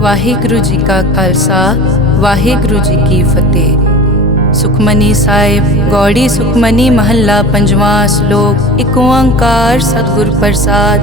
ਵਾਹਿਗੁਰੂ ਜੀ ਕਾ ਖਾਲਸਾ ਵਾਹਿਗੁਰੂ ਜੀ ਕੀ ਫਤਿਹ। ਸੁਖਮਨੀ ਸਾਹਿਬ ਗੌੜੀ ਸੁਖਮਨੀ ਮਹੱਲਾ ਪੰਜਵਾਂ ਸ਼ਲੋਕ। ਏਕ ਓੰਕਾਰ ਸਤਿਗੁਰ ਪ੍ਰਸਾਦ।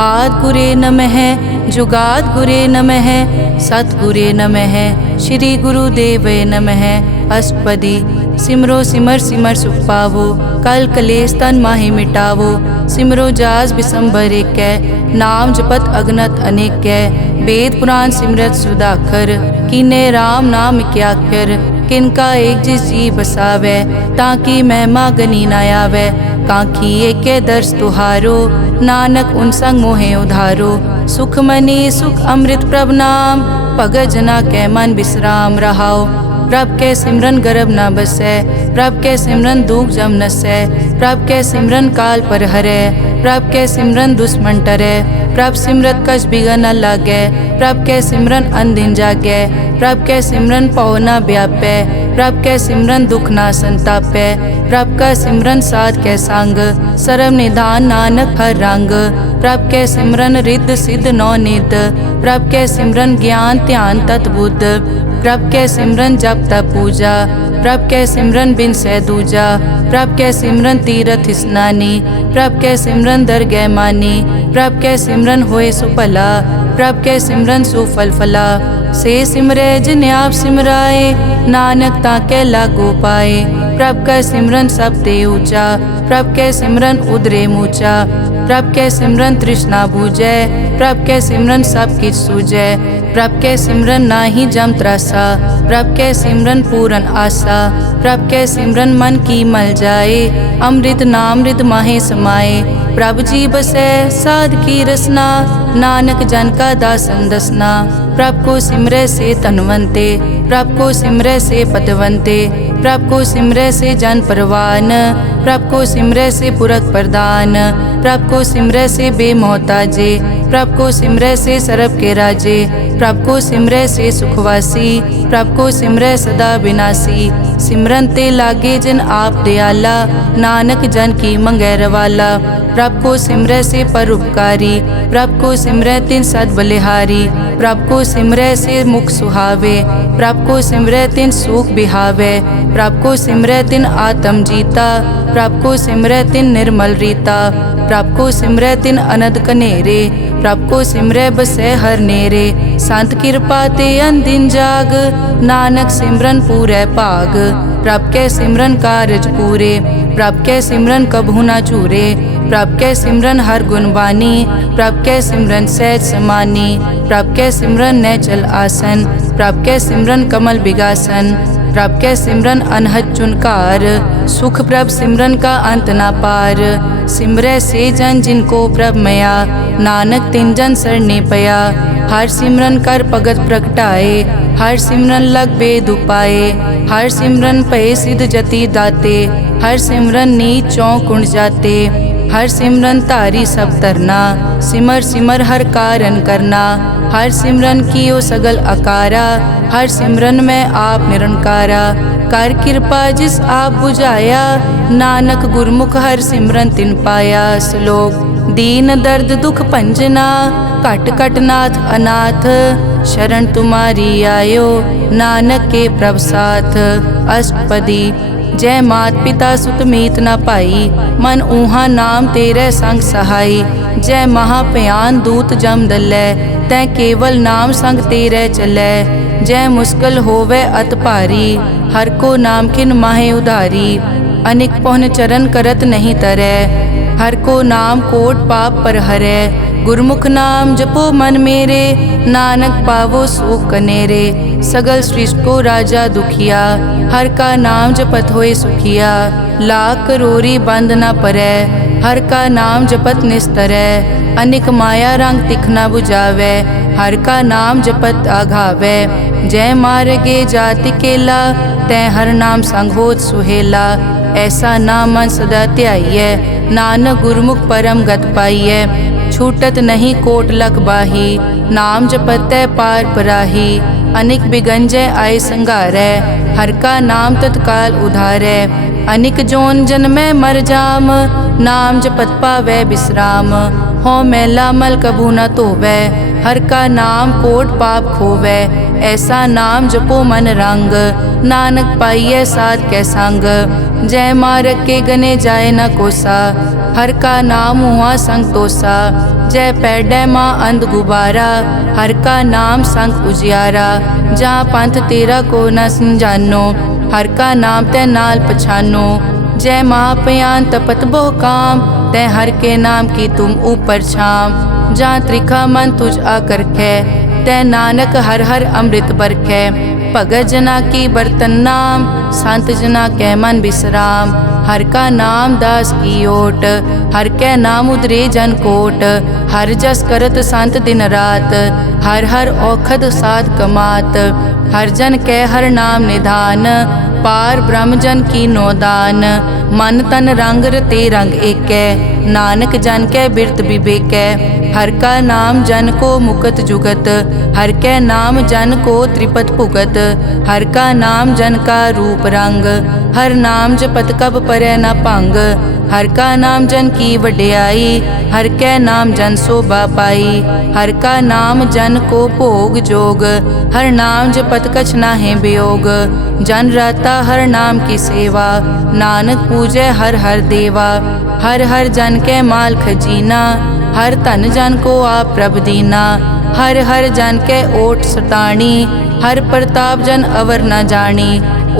ਆਦਿ ਗੁਰੇ ਨਮਹਿ ਜੁਗਾਦਿ ਗੁਰੇ ਨਮਹਿ ਸਤਿਗੁਰੇ ਨਮਹਿ ਸ਼੍ਰੀ ਗੁਰੂ ਦੇਵੇ ਨਮਹਿ। ਅਸ਼ਟਪਦੀ। ਸਿਮਰੋ ਸਿਮਰ ਸਿਮਰ ਸੁਖ ਪਾਵੋ ਕਲ ਕਲੇਸ਼ ਤਨ ਮਾਹਿ ਮਿਟਾਵੋ। ਸਿਮਰੋ ਜਾਸ ਬਿਸੰਬਰ ਏਕੈ ਨਾਮ ਜਪਤ ਅਗਨਤ ਅਨੇਕੈ। वेद पुराण सिमरत सुधाकर कीने राम नाम क्याकर। किनका एक जिस जी बसावै ताकि महिमा गनी न आवै। कांखी एके दर्श तुहारो नानक उन संग मोहे उधारो। सुख मनी सुख अमृत प्रभ नाम भगत जना कै मन विश्राम रहाओ। प्रभ के सिमरन गर्भ न बसै प्रभ के सिमरन दुख जम नसै। प्रभ के सिमरन काल पर हरै प्रभ के सिमरन दुश्मन टरै। प्रभ सिमरत कछ बिगन न लागै प्रभ के सिमरन अनदिन जागै। प्रभ के सिमरन पौ न व्यापै प्रभ के सिमरन दुख न संतापै। प्रभ का सिमरन साध के संग सर्व निधान नानक हर रंग। प्रभ के सिमरन रिद्ध सिद्ध नौ निध प्रभ के सिमरन ज्ञान ध्यान तत् बुद्ध। प्रभ के सिमरन जप तप पूजा प्रभ के सिमरन बिन सै दूजा। प्रभ के सिमरन तीरथ स्नानी प्रभ के सिमरन दरगह मानी। प्रभ के सिमरन होए सुफला प्रभ के सिमरन सुफल फला। से सिमरै जिन आप सिमराए नानक ताके लागो पाए। प्रभ का सिमरन सब ते ऊंचा प्रभ के सिमरन उदरे मूचा। प्रभ के सिमरन तृष्णा बूझै प्रभ के सिमरन सब किछ सूझै। प्रभ के सिमरन नाही जम त्रासा प्रभ के सिमरन पूरन आसा। प्रभ के सिमरन मन की मल जाए अमृत नामृत माहे समाए। प्रभ जी बसै साध की रसना नानक जन का दासन दसना। प्रभ को सिमरै से तनवंते प्रभ को सिमरै से पतवंते। प्रभ को सिमरै से जन परवान प्रभ को सिमरै से पुरख प्रदान। प्रभ को सिमरै से बेमोहताजे प्रभ को सिमरै से सरब के राजे। प्रभ को सिमरै से सुखवासी प्रभ को सिमरै सदा विनाशी। सिमरन ते लागे जिन आप दयाला नानक जन की मंगै रवाला। प्रभ को सिमरै से परोपकारी प्रभ को सिमरै तिन सद बलिहारी। प्रभ को सिमरै से मुख सुहावे प्रभ को सिमरै तिन सुख बिहावे। प्रभ को सिमरै तिन आत्म जीता प्रभ को सिमरै तिन निर्मल रीता। प्रभ को सिमरै तिन अनद कनेरे प्रभ को सिमरै बसै हर नेरे। संत कृपा ते अनदिन जाग नानक सिमरन पूरै भाग। प्रभ के सिमरन कारज पूरे प्रभ के सिमरन कबहू न चूरे। प्रभ के सिमरन हर गुणवानी प्रभ के सिमरन सहज समानी। प्रभ के सिमरन नैचल आसन प्रभ के सिमरन कमल बिगासन। प्रभ के सिमरन अनहद चुनकार सुख प्रभ सिमरन का अंत ना पार। सिमरै से जन जिनको प्रभ मया नानक तिन जन सरने पया। हर सिमरन कर भगत प्रगटाए हर सिमरन लग बेद उपाए। हर सिमरन पए सिद्ध जति दाते हर सिमरन नीच चौं कुंड जाते। हर सिमरन तारी सब तरना सिमर सिमर हर कारण करना। हर सिमरन कियो सगल अकारा हर सिमरन में आप निरंकारा। कर कृपा जिस आप बुझाया नानक गुरमुख हर सिमरन तिन पाया। श्लोक। दीन दर्द दुख भंजना घट घट नाथ अनाथ। शरण तुम्हारी आयो नानक के प्रभ साथ। अष्टपदी। जय मात पिता सुत मीत न पाई मन ऊहा नाम तेरे संग सहाई। जय महाभयान दूत जम दलै तै केवल नाम संग तेरे चलै। जय मुश्किल होवे अत भारी हर को नाम खिन माहे उधारी। अनिक पौन चरण करत नहीं तरै हर को नाम कोट पाप पर हरै। गुरमुख नाम जपो मन मेरे नानक पावो सुख कनेरे। सगल सृष्टि को राजा दुखिया हर का नाम जपत होए सुखिया। लाख करोरी बंद न परै हर का नाम जपत निस्तरै। अनिक माया रंग तिखना बुझावै हर का नाम जपत आघावै। जय मार्गे जाति केला तै हर नाम संग होत सुहेला। ऐसा नाम मन सदा ध्याइयै नानक गुरमुख परम गत पाइयै। छूटत नहीं कोट लख बाही नाम जपतै पार पराही। अनिक बिगंजय आय संघारै हर का नाम तत्काल उधारै। अनिक जोन जन्मै मर जाम नाम जपत पावै विश्राम। हों मैला मल कभू न धोवै, हर का नाम कोट पाप खोवै। ऐसा नाम जपो मन रंग, नानक पाइयै साध कै संग। जय मारग के गने जाए न कोसा, हर का नाम हुआ संग तोसा। जय पैडै माँ अंध गुबारा, हर का नाम संग उजियारा। जहाँ पंथ तेरा को न समझानो, हर का नाम तै नाल पछानो। जय महापयान तपत बहु काम, तै हर के नाम की तुम ऊपर छाम। जहाँ त्रिखा मन तुझ आकर कै, तै नानक हर हर अमृत बरखै। भगत जना की बर्तन नाम, संत जना कै मन विश्राम। हर का नाम दास की ओट, हर कै नाम उदरे जन कोट। हर जस करत संत दिन रात, हर हर औखद साध कमात। हर जन कै हर नाम निधान, पार ब्रह्म जन की नोदान। मन तन रंग रते रंग एकै, नानक जन कै बिरत विवेकै। हर का नाम जन को मुकत जुगत, हर कै नाम जन को त्रिपत भुगत। हर का नाम जन का रूप रंग, हर नाम जपत कब परै न भंग। हर का नाम जन की वड्याई, हर कै नाम जन शोभा पाई। हर का नाम जन को भोग जोग, हर नाम जपत कछ नाहि वियोग। जन राता हर नाम की सेवा, नानक पूजै हर हर देवा। हर हर जन कै माल खजीना, हर धन जन को आप प्रभ दीना। हर हर जन कै ओट सताणी, हर प्रताप जन अवर न जानी।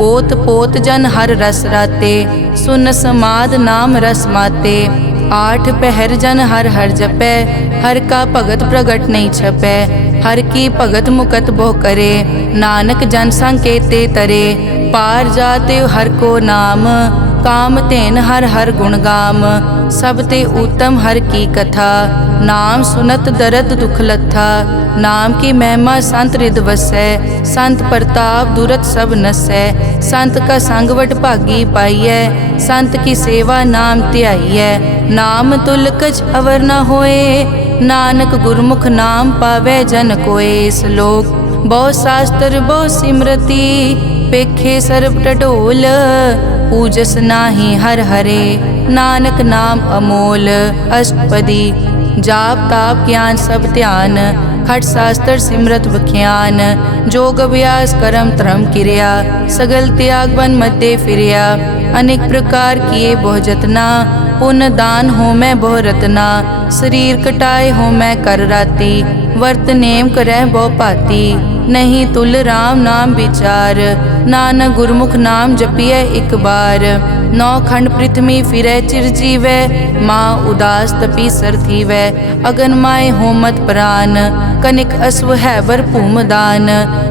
ओत पोत जन हर रस राते, सुन समाद नाम रस माते। आठ पहर जन हर हर जपै, हर का भगत प्रगट नहीं छपै। हर की भगत मुकत बहु करे, नानक जन संकेते तरे। पार जाते हर को नाम, काम तेन हर हर गुण गाम। सब ते उत्तम हर की कथा, नाम सुनत दर्द दुख लथा। नाम की महिमा संत रिद वसै, संत प्रताप दुरत सब नसै। संत का संग वड भागी पाइयै, संत की सेवा नाम ध्याइयै। नाम तुल कछ अवर न होए, नानक गुरमुख नाम पावै जन कोए। श्लोक बहु शास्त्र बहु सिमरति, पेखे सर्ब टडोल। पूजस नाही हर हरे, नानक नाम अमोल। अष्टपदी जाप ताप ज्ञान सब ध्यान, खट शास्त्र सिमरत बख्यान। जोग अभ्यास करम धर्म क्रिया, सगल त्याग बन मध्य फिरिया। अनेक प्रकार किए बहु जतना, पुण्य दान हो मैं बहु रतना। शरीर कटाए हो मैं कर राती, वर्त नेम करह बहु पाती। नहीं तुल राम नाम विचार, नानक गुरमुख नाम जपिए एक बार। नौ खंड पृथ्वी फिरै चिर जीवै, माँ उदास तपी सर थीवै। अगन माय होमत प्राण, कनिक अश्व है वर भूमदान।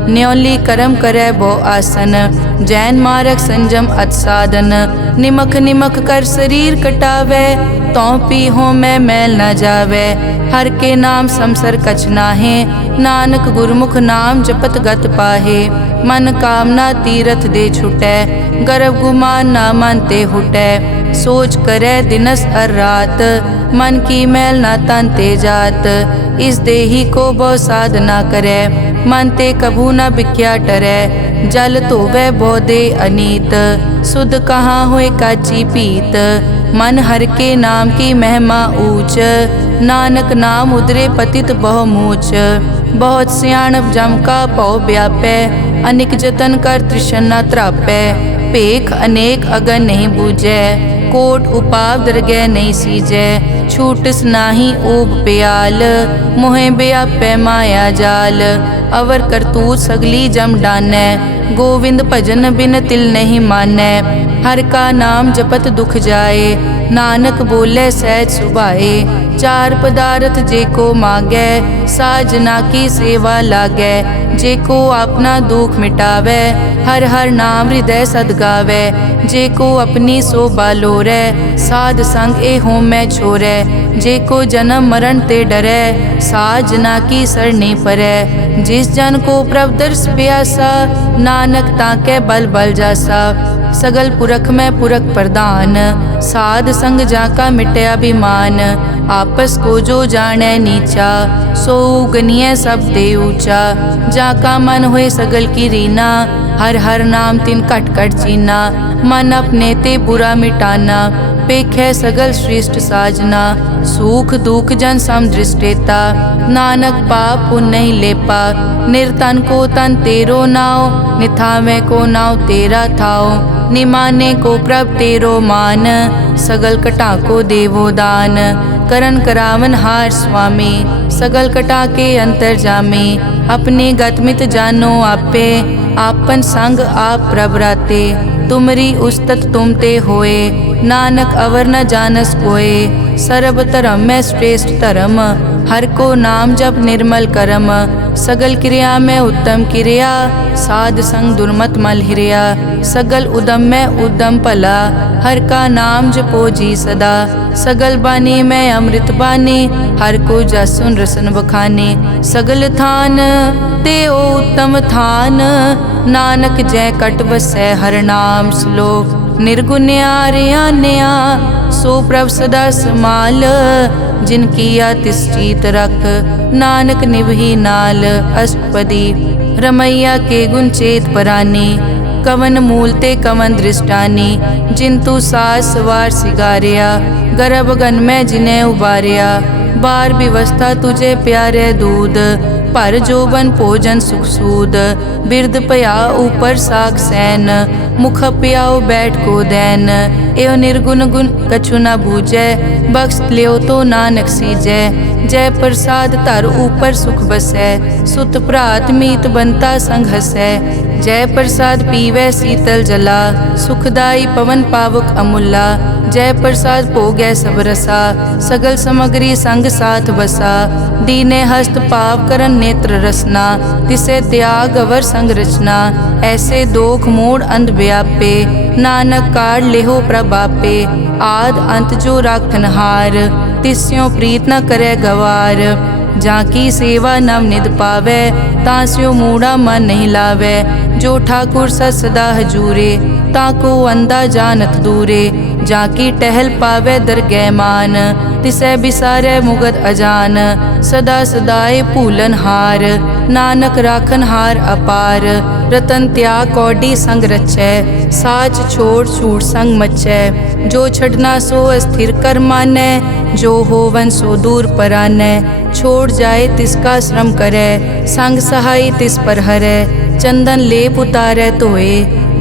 न्योली करम करै बहु आसन, जैन मारक संजम अत साधन। निमक निमक कर शरीर कटावै, तौ पी हो मैं मैल न जावै। हर के नाम समसर कछ नाहे, नानक गुरमुख नाम जपत गत पाहे। मन कामना तीरथ दे छुटै, गर्भ गुमान ना मन ते हुटै। सोच करे दिनस अर रात, मन की मैल ना तन ते जात। इस देही को बहु साधना करे, मन ते कभू न बिख्या टरै। जल धोवै बहु दे अनीत, सुध कहाँ होए काची पीत। मन हर के नाम की महिमा ऊंच, नानक नाम उदरे पतित बहु मूच। बहुत सियाणप जम का पौ व्यापै, अनेक जतन कर तृष्णा त्रापै। पेख अनेक अगन नहीं बूझै, कोट उपाव दरगह नहीं सीजै। छूटस नाही ऊब प्याल, मोहे व्यापै माया जाल। अवर करतूत सगली जम डानै, गोविंद भजन बिन तिल नहीं मानै। हर का नाम जपत दुख जाए, नानक बोले सहज सुभाए। चार पदार्थ जे को मांगै, साजना की सेवा लागै। जे को अपना दुख मिटावै, हर हर नाम हृदय सद गावै। जे को अपनी शोभा लोरै, साध संग ए हो मैं छोरै। जे को जन्म मरण ते डरै, साजना की सरनी परै। जिस जन को प्रभ दर्श प्यासा, नानक ताकै बल बल जासा। सगल पुरख में पुरख प्रधान, साध संग जाका मिटे अभिमान। आपस को जो जाने नीचा, सो गनिय सब दे ऊंचा। जाका मन होए सगल की रीना, हर हर नाम तिन कट कट चीना। मन अपने ते बुरा मिटाना, पेखै सगल श्रेष्ठ साजना, सुख दुख जन सम दृष्टेता। नानक पाप पुण्य नहीं लेपा, निर्तन को तन तेरो नाव। निथावे को नाव तेरा थाओ, निमाने को प्रभ तेरो मान। सगल कटा को देवो दान, करन करावन हार स्वामी। सगल कटा के अंतर जामे, अपने गतमित जानो आपे। आपन संग आप प्रभ राते, तुमरी उस्तत तुम ते होए। नानक अवर न जानस कोए, सर्ब धर्म में श्रेष्ठ धर्म। हर को नाम जप निर्मल करम, सगल क्रिया में उत्तम क्रिया। साध संग दुर्मत मल हिरिया, सगल उदम में उद्दम भला। हर का नाम जपो जी सदा, सगल बानी में अमृत बानी। हर को जस सुन रसन बखाने, सगल थान ते ओ उत्तम थान। नानक जय कट बसै हर नाम श्लोक। निर्गुण्या रियान्या सो प्रभ सदा समाल। जिनकी तिस चीत रख, नानक निभही नाल। अष्टपदी रमैया के गुण चेत परानी, कवन मूल ते कवन दृष्टानी। जिंतु सास सवार सिगारिया, गर्भ गन में जिन्हें उबारिया। बार व्यवस्था तुझे प्यारे दूध, पर जोबन भोजन सुख सूद। बिरद पया ऊपर साग सैन, मुख प्याओ बैठ को दैन। एव निर्गुण गुण कछु न बूझै, बख्श लियो तो नानक सीजै। जय प्रसाद धर ऊपर सुख बसै, सुत भ्रात मीत बनता संग हसै। जय प्रसाद पीवै शीतल जला, सुखदाई पवन पावक अमूला। जय प्रसाद भोगै सब रसा, सगल समग्री संग साथ बसा। दीने हस्त पाव करन नेत्र रसना, तिसे त्याग अवर संग रचना। ऐसे दोख मोड़ अंध व्यापे, नानक काढ़ लेहो प्रभापे। आद अंत जो राखनहार, तिस्यों प्रीत न करे गवार। जाकी सेवा नव निध पावै, तास्यो मूढ़ा मन नहीं लावै। जो ठाकुर सदा हजूरे, ताको अंधा जानत दूरे। जाकी टहल पावै दरगह मान, तिसै बिसारै मुगद अजान। सदा सदाए भूलन हार, नानक राखन हार अपार। रतन त्याग कौडी संग रचै, साच छोड़ छूट संग मचै। जो छड़ना सो अस्थिर कर मानै, जो होवन सो दूर परानै। छोड़ जाए तिसका श्रम करै, संग सहाय तिस पर हरै। चंदन लेप उतारै धोए,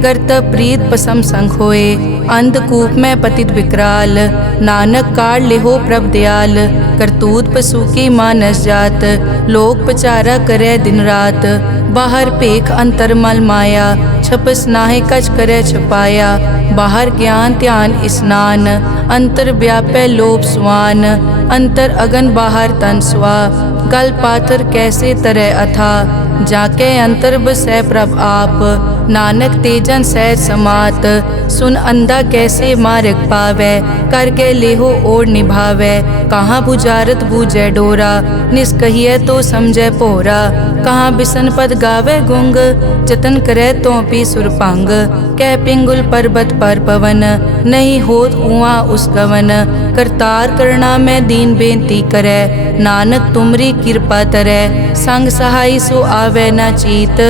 करतब प्रीत पसम संग होए। अंधकूप में पतित विकराल, नानक काढ़ लेहो प्रभ दयाल। करतूत पशु की मानस जात, लोक पचारा करे दिन रात। बाहर पेख अंतर मल माया, छपस नाहे कछ करे छपाया। बाहर ज्ञान ध्यान स्नान, अंतर व्यापै लोभ स्वान। अंतर अगन बाहर तन स्वा, गल पाथर कैसे तरह अथा। जाके अंतर बसै प्रभ आप, नानक तेजन सैर समात। सुन अंधा कैसे मार्ग पावै, करके लेहो ओर निभावै। कहाँ बुझारत बूझै डोरा, निष्कहिए तो समझै पोरा। कहाँ बिसन पद गावे गुंग, जतन करे तो पी सुरपांग। कह पिंगुल पर्वत पर पवन, नहीं होत उआ उस गवन। करतार करना में दीन बेनती करे, नानक तुमरी कृपा तरै। संग सहाय सो आवे न चीत,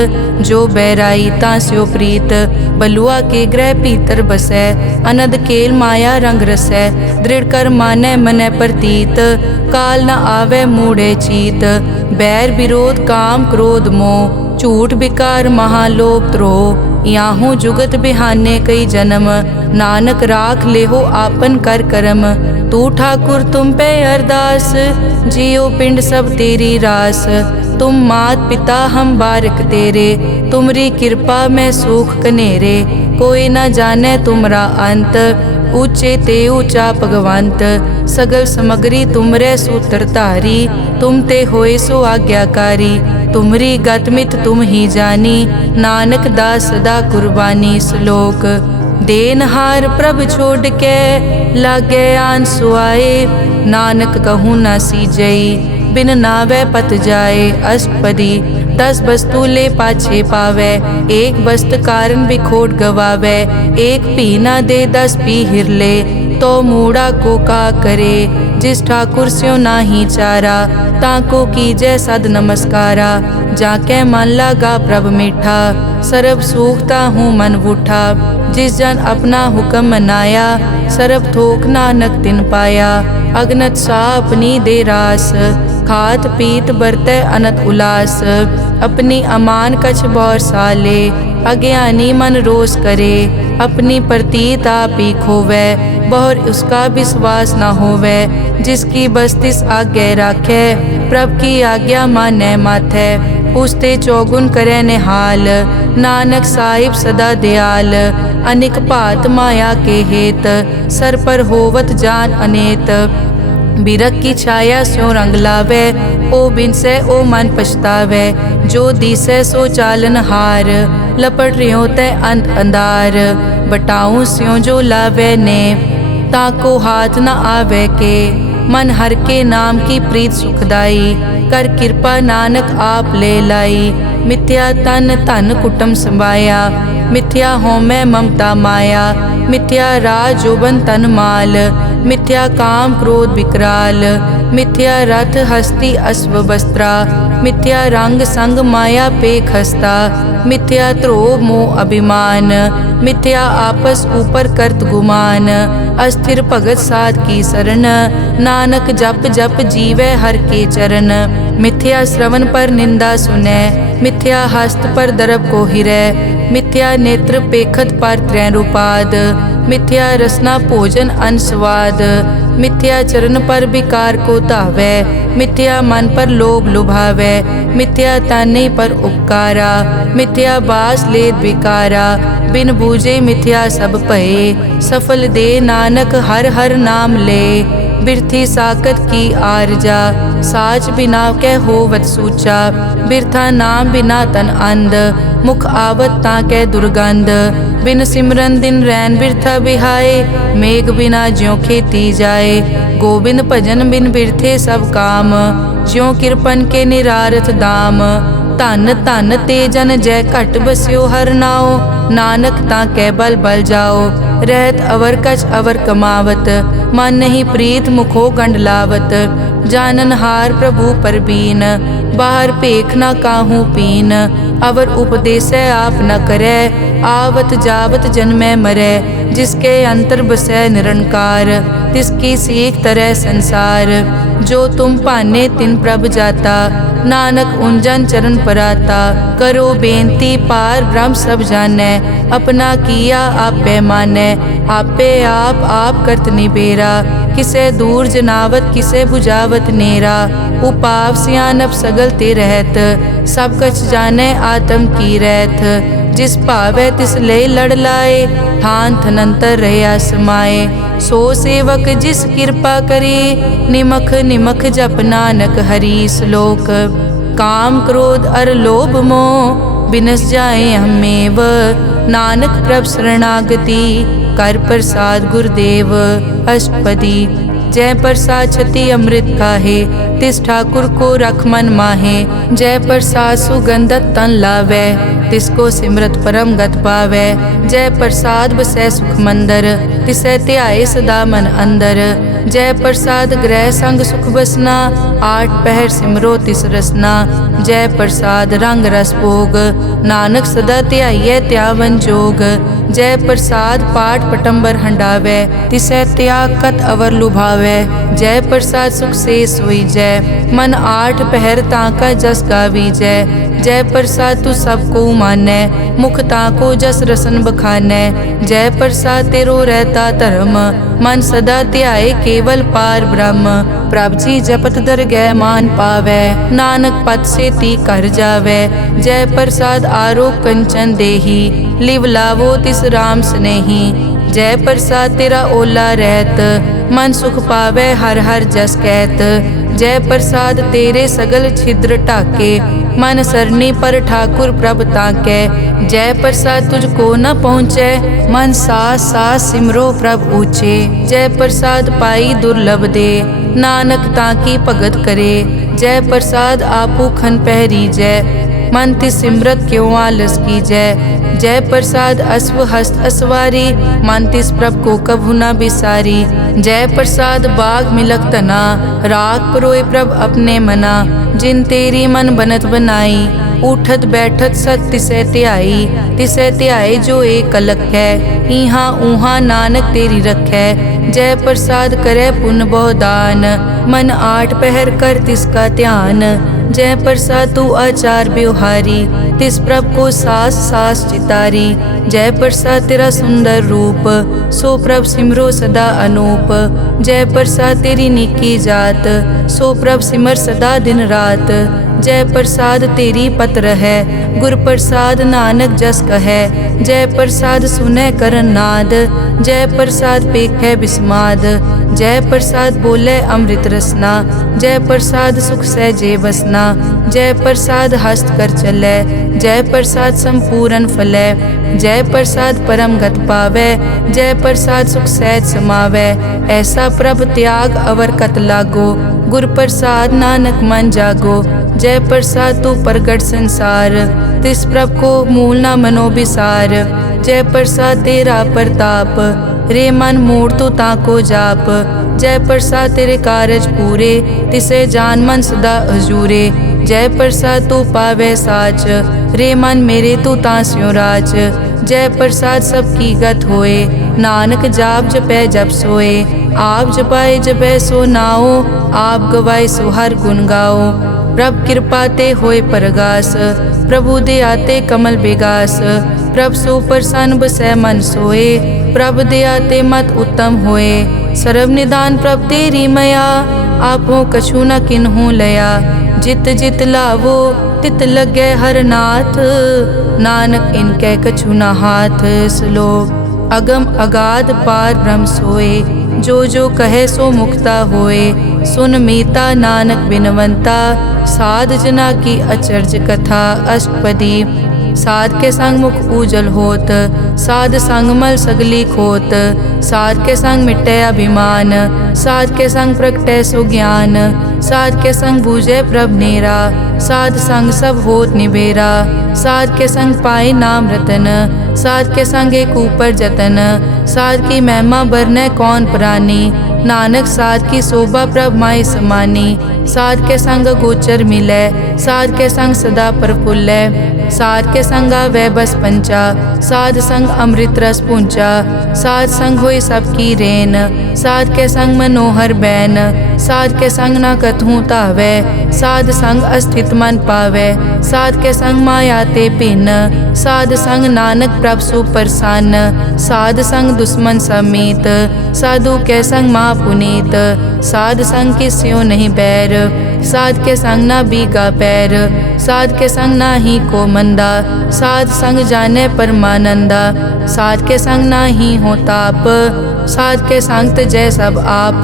जो बैराई तास्यो प्रीत। बलुआ के ग्रह भीतर बसै, अनद केल माया रंग रसै। दृढ़ कर मानै मनै प्रतीत, काल न आवे मूढ़े चीत। बैर विरोध काम क्रोध मोह, झूठ विकार महालोभ द्रोह। याहू जुगत बिहाने कई जन्म, नानक राख लेहो आपन कर करम। तू ठाकुर तुम पे अरदास, जियो पिंड सब तेरी रास। तुम मात पिता हम बारिक तेरे, तुमरी कृपा में सुख कनेरे। कोई न जाने तुमरा अंत, ऊंचे ते ऊंचा भगवंत। सगल समग्री तुमरे सूत्रधारी, तुम ते होए सो आज्ञाकारी। तुमरी गतमित तुम ही जानी, नानक दास सदा कुर्बानी। श्लोक देनहार प्रभ छोड़ के, लागे आन सुआए। नानक कहूँ न सीजई, बिन नावे पत जाए। अष्टपदी 10 वस्तु ले पाछे पावे, एक वस्त कारण बिखोट गवावे। एक पी न दे 10 पी हिरले, तो मूढ़ा को का करे। जिस ठाकुर स्यो नाही चारा, ताको कीजै सद नमस्कारा। जाके मन लागा प्रभ मीठा, सर्ब सूखता हूँ मन बूठा। जिस जन अपना हुक्म मनाया, सरब थोक नानक तिन पाया। अगनत सा अपनी दे रास, खात पीत बरतै अनत उलास। अपनी अमान कछ बौर साले, अज्ञानी मन रोस करे। अपनी प्रतीत आप ही खोवै, बहुर उसका विश्वास न होवै। जिसकी बस्तिस आज्ञा राखै, प्रभ की आज्ञा मानै माथै। उसते चौगुन करे निहाल, नानक साहिब सदा दयाल। अनिक भात माया के हेत, सर पर होवत जान अनेत। बिरख की छाया स्यों रंग लावै, ओ बिनसै ओ मन पछतावै। जो दिसै सो चालन हार, लपट रियो तै अंत अंधार। बटाऊं स्यों जो लावै ने, ताको हाथ न आवे के। मन हर के नाम की प्रीत सुखदाई, कर कृपा नानक आप ले लाई। मिथ्या तन धन कुटुम संभाया, मिथ्या होमै ममता माया। मिथ्या राज जोबन तन माल, मिथ्या काम क्रोध विकराल। मिथ्या रथ हस्ती अश्व वस्त्रा, मिथ्या रंग संग माया पे खस्ता। मिथ्या ध्रोह मोह अभिमान, मिथ्या आपस ऊपर करत गुमान। अस्थिर भगत साध की शरण, नानक जप जप जीवै हर के चरण। मिथ्या श्रवण पर निंदा सुनै, मिथ्या हस्त पर दरब को हिरै। मिथ्या नेत्र पेखत पर त्रैन रूपाद, मिथ्या रसना भोजन अन स्वाद। मिथ्या चरण पर विकार को धावै, मिथ्या मन पर लोभ लुभावै। मिथ्या ताने पर उपकारा, मिथ्या बास लेद विकारा। बिन बूझे मिथ्या सब भये, सफल दे नानक हर हर नाम ले। बिरथी साकत की आरजा, साच बिना कै होवत सूचा। बिरथा नाम बिना तन अंध, मुख आवत ताकै दुर्गंध। बिन सिमरन दिन रैन बिरथा बिहाए, मेघ बिना ज्यों खेती जाए। गोबिंद भजन बिन बिरथे सब काम, ज्यों किरपन के निरारथ दाम। धन धन ते जन जय घट बस्यो हर नाओ, नानक ताकै बल बल जाओ। रहत अवर कछ अवर कमावत, मन नहीं प्रीत मुखो गंड लावत। जानन हार प्रभु परबीन, बाहर पेख न काहू पीन। अवर उपदेसै आप न करै, आवत जावत जन्मै मरै। जिसके अंतर बसै निरंकार, तिसकी सीख तरह संसार। जो तुम भाने तिन प्रभ जाता, नानक उंजन चरण पराता। करो बेनती पार ब्रह्म सब जानै, अपना किया आपे मानै। आपे आप करत निबेरा, किसे दूर जनावत किसे बुझावत नेरा। उपाव सियानप सगल ते रहत, सब कछ जानै आत्म की रहत। जिस भावै तिस ले लड़ लाए, थान थनंतर रहया समाए। सो सेवक जिस कृपा करे, निमख निमख जप नानक हरि श्लोक। काम क्रोध अर लोभ मोह, बिनस जाए हमेव। नानक प्रभ शरणागति, कर प्रसाद गुरुदेव। अष्टपदी। जय प्रसाद छति अमृत काहे, तिस ठाकुर को रख मन माहे। जय प्रसाद सुगंधत तन लावै, तिसको सिमरत परम गत पावै। जय प्रसाद बसै सुख मंदर, तिसै ध्याए सदा मन अंदर। जय प्रसाद ग्रह संग सुख बसना, आठ पहर सिमरो तिस रसना। जय प्रसाद रंग रस भोग, नानक सदा ध्याइयै त्यावन जोग। जय प्रसाद पाठ पटंबर हंडावै, तिसै त्याग कत अवर लुभावै। जय प्रसाद सुख से सोई जय, मन आठ पहर ताका जस गावी जय। जय प्रसाद तू सबको मानै, मुख ताको जस रसन बखानै। जय प्रसाद तेरो रहता धर्म, मन सदा ध्याए केवल पार ब्रह्म। प्रभ जी जपत दरगह मान पावै, नानक पद से ती कर जावै। जय प्रसाद आरोग कंचन देही, लिव लावो तिस राम स्नेही। जय प्रसाद तेरा ओला रहत, मन सुख पावै हर हर जस कहत। जय प्रसाद तेरे सगल छिद्र ढाके, मन सरनी पर ठाकुर प्रभ ताकै। जय प्रसाद तुझको न पहुँचै, मन सास सास सिमरो प्रभ ऊँचे। जय प्रसाद पाई दुर्लभ दे, नानक ताकी भगत करे। जय प्रसाद आपू खन पहरी जय, मन तिस सिमरत क्यों आलस की जय। जय प्रसाद अश्व हस्त असवारी, मन तिस प्रभ को कभु न बिसारी। जय प्रसाद बाग मिलक तना, राख परोए प्रभ अपने मना। जिन तेरी मन बनत बनाई, उठत बैठत सत तिसै ध्याई जो एक अलख है। इहाँ ऊहाँ नानक तेरी रखै, जय प्रसाद करे पुन बहु दान। मन आठ पहर कर तिसका ध्यान, जय प्रसाद तू आचार व्यवहारी। तिस प्रभ को सास सास चितारी, जय प्रसाद तेरा सुंदर रूप। सो प्रभ सिमरो सदा अनूप, जय प्रसाद तेरी निकी जात। सो प्रभ सिमर सदा दिन रात, जय प्रसाद तेरी पत्र है। गुर प्रसाद नानक जस कहे, जय प्रसाद सुनै करन नाद। जय प्रसाद पेखै बिस्माद, जय प्रसाद बोले अमृत रसना। जय प्रसाद सुख सहजे बसना, जय प्रसाद हस्त कर चलै। जय प्रसाद संपूर्ण फलै, जय प्रसाद परम गत पावै। जय प्रसाद सुख सहज समावै, ऐसा प्रभ त्याग अवर कत लागो। गुर प्रसाद नानक मन जागो, जय प्रसाद तू प्रगट संसार। तिस प्रभ को मूल न मनो बिसार, जय प्रसाद तेरा प्रताप। रे मन मूड तो ताको जाप, जय प्रसाद तेरे कारज पूरे। तिसे जान मन सदा हजूरे, जय प्रसाद तू पावे साच। रे मन मेरे तू तास्यों राज, जय प्रसाद सबकी गत होए। नानक जाप जपै जप सोए, आप जपाए जपै सो नाओ। आप गवाए सो हर गुण गाओ, प्रभ कृपा ते होए परगास। प्रभु दे आते कमल बेगास, प्रभ सो प्रसन्न बसै मन सोए। प्रभ दे आते मत उत्तम होए, सर्व निदान प्रभ तेरी मया। आपो कछु न किन्हू लया, जित जित लावो तित लगे हर नाथ। नानक इनके कछु न हाथ। श्लोक अगम अगाध पार ब्रह्म सोए, जो जो कहे सो मुक्ता होए। सुन मीता नानक बिनवंता, साध जना की अचर्ज कथा। अष्टपदी साध के संग मुख उजल होत, साध संग मल सगली खोत। साध के संग मिटै अभिमान, साध के संग प्रगटै सो ज्ञान। साध के संग बूझे प्रभ नेरा, साध संग सब होत निबेरा। साध के संग पाए नाम रतन, साध के संग एक ऊपर जतन। साध की महिमा बरनै कौन प्राणी, नानक साध की शोभा प्रभ माय समानी। साध के संग गोचर मिलै, साध के संग सदा प्रफुल्लै। साध के संग आवे बस पंचा, साध संग अमृत रस पूंचा। साध संग होई सबकी रेन, साध के संग मनोहर बैन। साध के संग न कथूं तावै, साध संग अस्थित मन पावै। साध के संग माया ते भिन्न, साध संग नानक प्रभ सु प्रसन्न। साध संग दुश्मन समीत, साधु के संग महा पुनीत। साध संग किस्यों नहीं बैर, साध के संग न बीगा पैर। साध के संग ना ही को मंदा, साध संग जाने परमानंदा। साध के संग ना ही हो ताप, साध के संग तजै सब आप।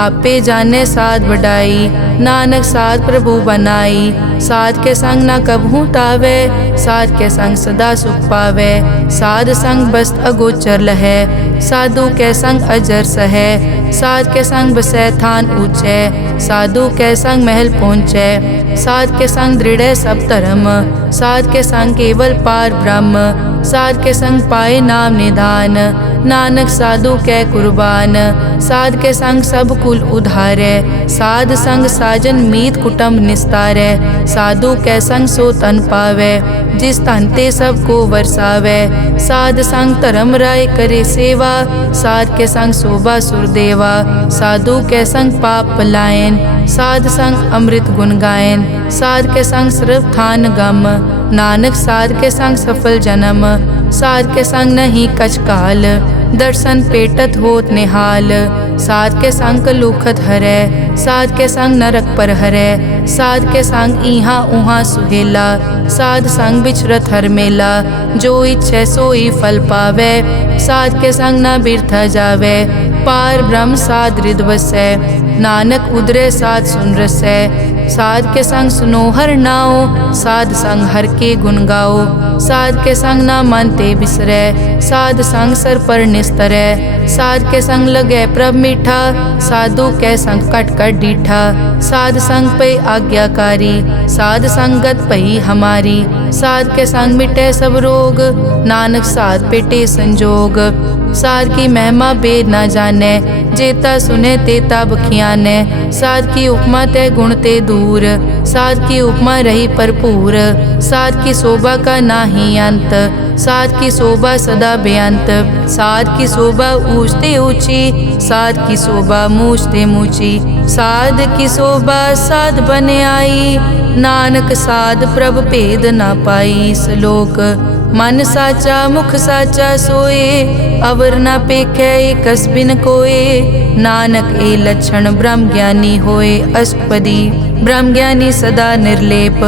आपे जाने साध बढ़ाई, नानक साध प्रभु बनाई। साध के संग ना कबहू तावे, साध के संग सदा सुख पावे। साध संग बस्त अगोचर लहै, साधु के संग अजर सहै। साध के संग बसै थान ऊंचे, साधु के संग महल पहुँचै। साध के संग दृढ़ सब धर्म, साध के संग केवल पार ब्रह्म। साध के संग पाए नाम निधान, नानक साधु कै कुर्बान। साध के संग सब कुल उधारै, साध संग साजन मीत कुटुंब निस्तारै। साधु कै संग सो तन पावै, जिस तन ते सब को वरसावै। साध संग धर्म राय करे सेवा, साध के संग शोभा सुरदेवा। साधु के संग पाप पलायन, साध संग अमृत गुण गायन। साध के संग सर्व थान गम, नानक साध के संग सफल जन्म। साध के संग नहीं कछ काल, दर्शन पेटत होत निहाल। साध के संग लूखत हरै, साध के संग नरक पर हरै। साध के संग इहाँ उहाँ सुहेला, साध संग बिचरत हर मेला। जो इच्छै सोई फल पावै, साध के संग न बिरथा जावै। पार ब्रह्म साध हृद वसै, नानक उदरे साध सुन रसै। साध के संग सुनो हर नाओ, साध संग हर के गुण गाओ। साध के संग ना मन ते बिसरै, साध संग सर पर निस्तरै। साध के संग लगे प्रभ मीठा, साधु के संग कट कट डीठा। साध संग पे आज्ञाकारी, साध संगत पई हमारी। साध के संग मिटे सब रोग, नानक साध पेटे संजोग। साध की महिमा बेद न जाने, जेता सुने तेता बखियाने। साध की उपमा ते गुण ते दूर, साध की उपमा रही भरपूर, साध की शोभा का नाही अंत, साध की शोभा सदा बेअंत, साध की शोभा ऊंचते ऊंची, साध की शोभा मूछते मूची, साध की शोभा साध बने आई, नानक साध प्रभ भेद ना पाई। श्लोक मन साचा मुख साचा सोए, अवर ना पेखै एकस बिन कोए, नानक ए लक्षण ब्रह्म ज्ञानी होए। अष्टपदी ब्रह्म ज्ञानी सदा निर्लेप,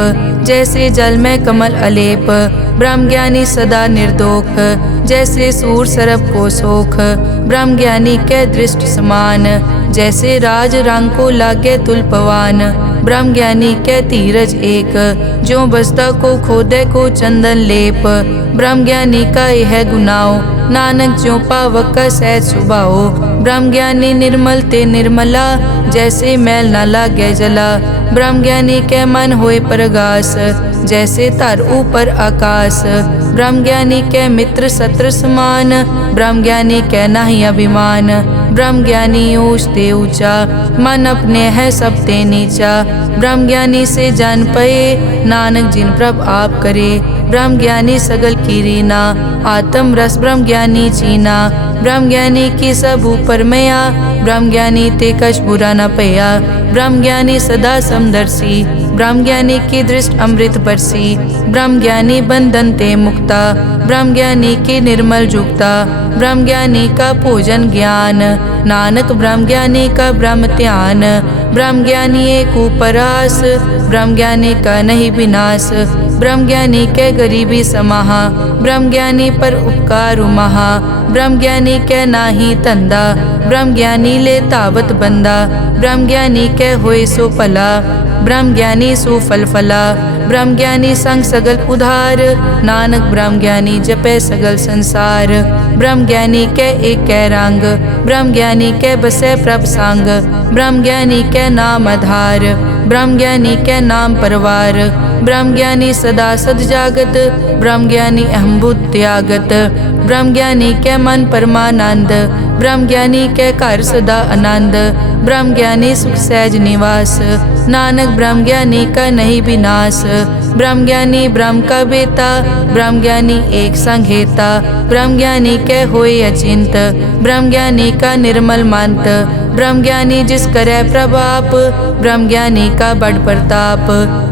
जैसे जल में कमल अलेप, ब्रह्म ज्ञानी सदा निर्दोख, जैसे सूर सरब को सोख, ब्रह्म ज्ञानी के दृष्ट समान, जैसे राज रंग को लागे तुलपवान, ब्रह्म ज्ञानी के धीरज एक, जो बसता को खोदे को चंदन लेप, ब्रह्म ज्ञानी का यह गुनाओ, नानक ज्यों पावक का सहज सुभाओ, ब्रह्म ज्ञानी निर्मल ते निर्मला, जैसे मैल न लागे जला, ब्रह्म ज्ञानी के मन होए प्रगास, जैसे धर ऊपर आकाश, ब्रह्म ज्ञानी के मित्र शत्रु समान, ब्रह्म ज्ञानी के नाही अभिमान, ब्रह्म ज्ञानी ऊंच ते ऊंचा, मन अपने है सब ते नीचा, ब्रह्म ज्ञानी से जान पए, नानक जिन प्रभ आप करे, ब्रह्म ज्ञानी सगल की रीना, आत्म रस ब्रह्म ज्ञानी चीना, ब्रह्म ज्ञानी की सब ऊपर मया, ब्रह्म ज्ञानी ते कछ बुरा न पया, ब्रह्म ज्ञानी सदा समदर्शी, ब्रह्म ज्ञानी की दृष्ट अमृत बरसी, ब्रह्म ज्ञानी बंधन ते मुक्ता, ब्रह्म ज्ञानी की निर्मल जुक्ता, ब्रह्म ज्ञानी का पूजन ज्ञान, नानक ब्रह्म ज्ञानी का ब्रह्म ध्यान, ब्रह्म ज्ञानी एक उपरास, ब्रह्म ज्ञानी का नहीं विनाश, ब्रह्म ज्ञानी के गरीबी समाहा, ब्रह्म ज्ञानी पर उपकार महा, ब्रह्म ज्ञानी के नाही तंदा, ब्रह्म ज्ञानी ले तावत बंदा, ब्रह्म ज्ञानी के होए सो फला, ब्रह्म ज्ञानी सो फल फला, ब्रह्म ज्ञानी संग सगल उधार, नानक ब्रह्म ज्ञानी जपे सगल संसार, ब्रह्म ज्ञानी के एक रंग, ब्रह्म ज्ञानी के बसे प्रभ संग, ब्रह्म ज्ञानी के नाम आधार, ब्रह्म ज्ञानी के नाम परवार, ब्रह्म ज्ञानी सदा सद जागत, ब्रह्म ज्ञानी अहम बुद्ध त्यागत, ब्रह्म ज्ञानी के मन परमानंद, ब्रह्म ज्ञानी के घर सदा आनंद, ब्रह्म ज्ञानी सुख सहज निवास, नानक ब्रह्म ज्ञानी का नहीं विनाश, ब्रह्म ज्ञानी ब्रह्म का बेता, ब्रह्म ज्ञानी एक संघेता, ब्रह्म ज्ञानी के होए अचिंत, ब्रह्म ज्ञानी का निर्मल मंत, ब्रह्म ज्ञानी जिस करे प्रभाप, ब्रह्म ज्ञानी का बड़ प्रताप,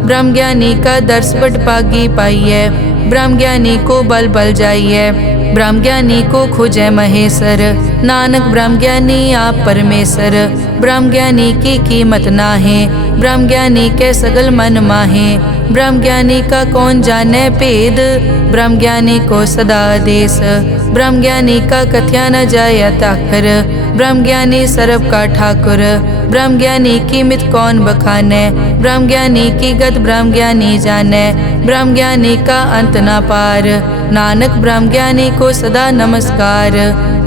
ब्रह्म ज्ञानी का दर्श बड़ पागी पाइए, ब्रह्म ज्ञानी को बल बल जाइए, ब्रह्म ज्ञानी को खोजे महेश्वर, नानक ब्रह्म ज्ञानी आप परमेश्वर, ब्रह्म ज्ञानी की कीमत नाहे, ब्रह्म ज्ञानी के सगल मन माहे, ब्रह्म ज्ञानी का कौन जाने भेद, ब्रह्म ज्ञानी को सदा आदेश, ब्रह्म ज्ञानी का कथ्या न जाय ताकर, ब्रह्म ज्ञानी सर्व का ठाकुर, ब्रह्म ज्ञानी की मित कौन बखाने, ब्रह्म ज्ञानी की गत ब्रह्म ज्ञानी जाने, ब्रह्म ज्ञानी का अंत न पार, नानक ब्रह्म ज्ञानी को सदा नमस्कार,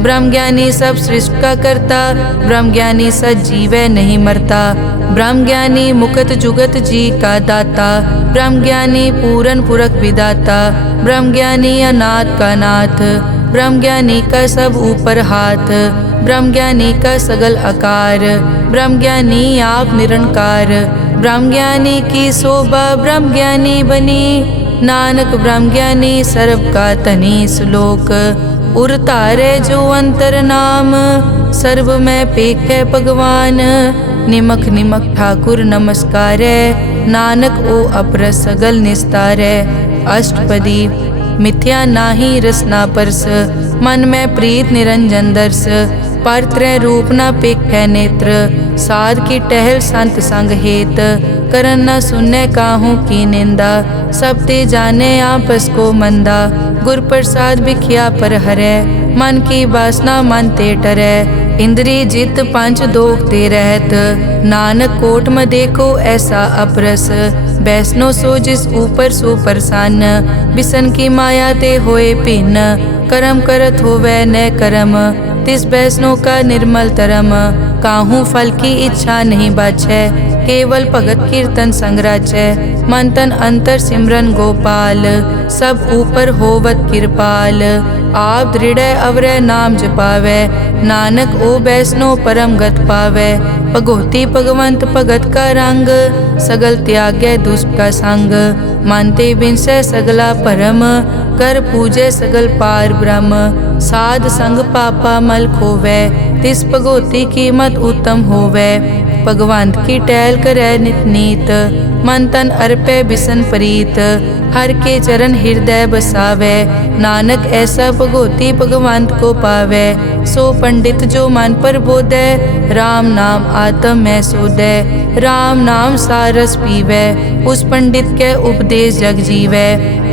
ब्रह्म ज्ञानी सब सृष्टि का करता, ब्रह्म ज्ञानी सजीव नहीं मरता, ब्रह्म ज्ञानी मुकत जुगत जी का दाता, ब्रह्म ज्ञानी पूरन पुरख विदाता, ब्रह्म ज्ञानी अनाथ का नाथ, ब्रह्म ज्ञानी का सब ऊपर हाथ, ब्रह्म ज्ञानी का सगल आकार, ब्रह्म ज्ञानी आप निरंकार, ब्रह्म ज्ञानी की शोभा ब्रह्म ज्ञानी बनी, नानक ब्रह्म ज्ञानी सर्व का तनी। श्लोक उर तारे जो अंतर नाम, सर्व में पेखे भगवान, निमक निमक ठाकुर नमस्कारे, नानक ओ अपर सगल निस्तारे। अष्टपदी मिथ्या नाही रसना परस, मन में प्रीत निरंजन दर्श, पर त्रय रूप न पेखे नेत्र, साध की टहल संत संग हेत, करन न सुनने काहू की निंदा, सब ते जाने आपस को मंदा, गुर प्रसाद बिखिया पर हरै, मन की वासना मन ते टरै, इंद्री जित पंच दोख ते रहत, नानक कोट में देखो ऐसा अपरस, वैष्णो सो जिस ऊपर सो प्रसन्न, बिसन की माया ते होए भिन्न, कर्म करत होवे न कर्म, तिस वैष्णो का निर्मल तरम, काहू फल की इच्छा नहीं बाछै, केवल भगत कीर्तन संग्राचै, मन तन अंतर सिमरन गोपाल, सब ऊपर होवत कृपाल, आप दृढ़ अवरै नाम जपावै, नानक ओ बैसनो परम गत पावै। भगोती भगवंत भगत का रंग, सगल त्यागै दुष्ट का संग। मानते बिनसै सगला परम, कर पूजै सगल पार ब्रह्म। साध संग पापा मल खोवै, तिस भगोती कीमत उत्तम होवै। भगवंत की टहल करै नित नीत, मन तन अर्पै बिसन प्रीत। हर के चरण हृदय बसावै, नानक ऐसा भगोती भगवंत को पावै। सो पंडित जो मन पर बोधै, राम नाम आत्म में सोधै। राम नाम सारस पीवै, उस पंडित के उपदेश जग जीवै।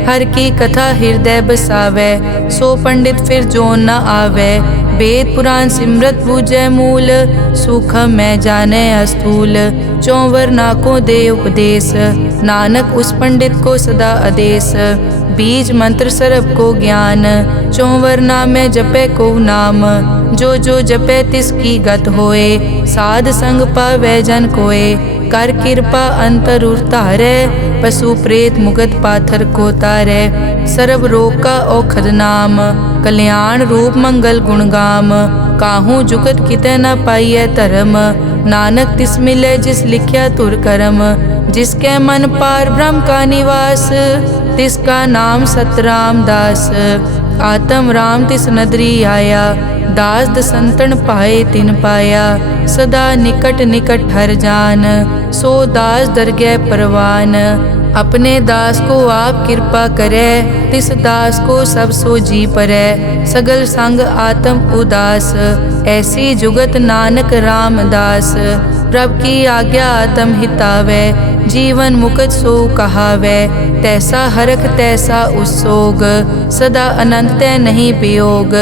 हर की कथा हृदय बसावै, सो पंडित फिर जोन न आवै। वेद पुराण सिमरत बूझै मूल, सूखम मैं जाने अस्थूल। चौवर नाकों दे उपदेश, नानक उस पंडित को सदा आदेश। बीज मंत्र सरब को ज्ञान, चौवर नाम में जपे को नाम। जो जो जपे तिसकी गत होए, साध संग पावै जन कोए। कर कृपा अंतर उतारै, पशु प्रेत मुगत पाथर को तारै। सर्व रोग का औखद नाम, कल्याण रूप मंगल गुणगाम। काहू जुगत कितै न पाइयै धर्म, नानक तिस मिलै जिस लिखिया तुर करम। जिसके मन पार ब्रह्म का निवास, तिसका नाम सतराम दास। आत्म राम तिस नदरी आया, दास दसंतन पाए तिन पाया। सदा निकट निकट हर जान, सो दास दरगह परवान। अपने दास को आप कृपा करे, तिस दास को सब सो जी परै। सगल संग आत्म उदास, ऐसी जुगत नानक रामदास। प्रभ की आज्ञा आत्म हितावै, जीवन मुकत सो कहावै। तैसा हरख तैसा उस्सोग, सदा अनंत तै नहीं वियोग।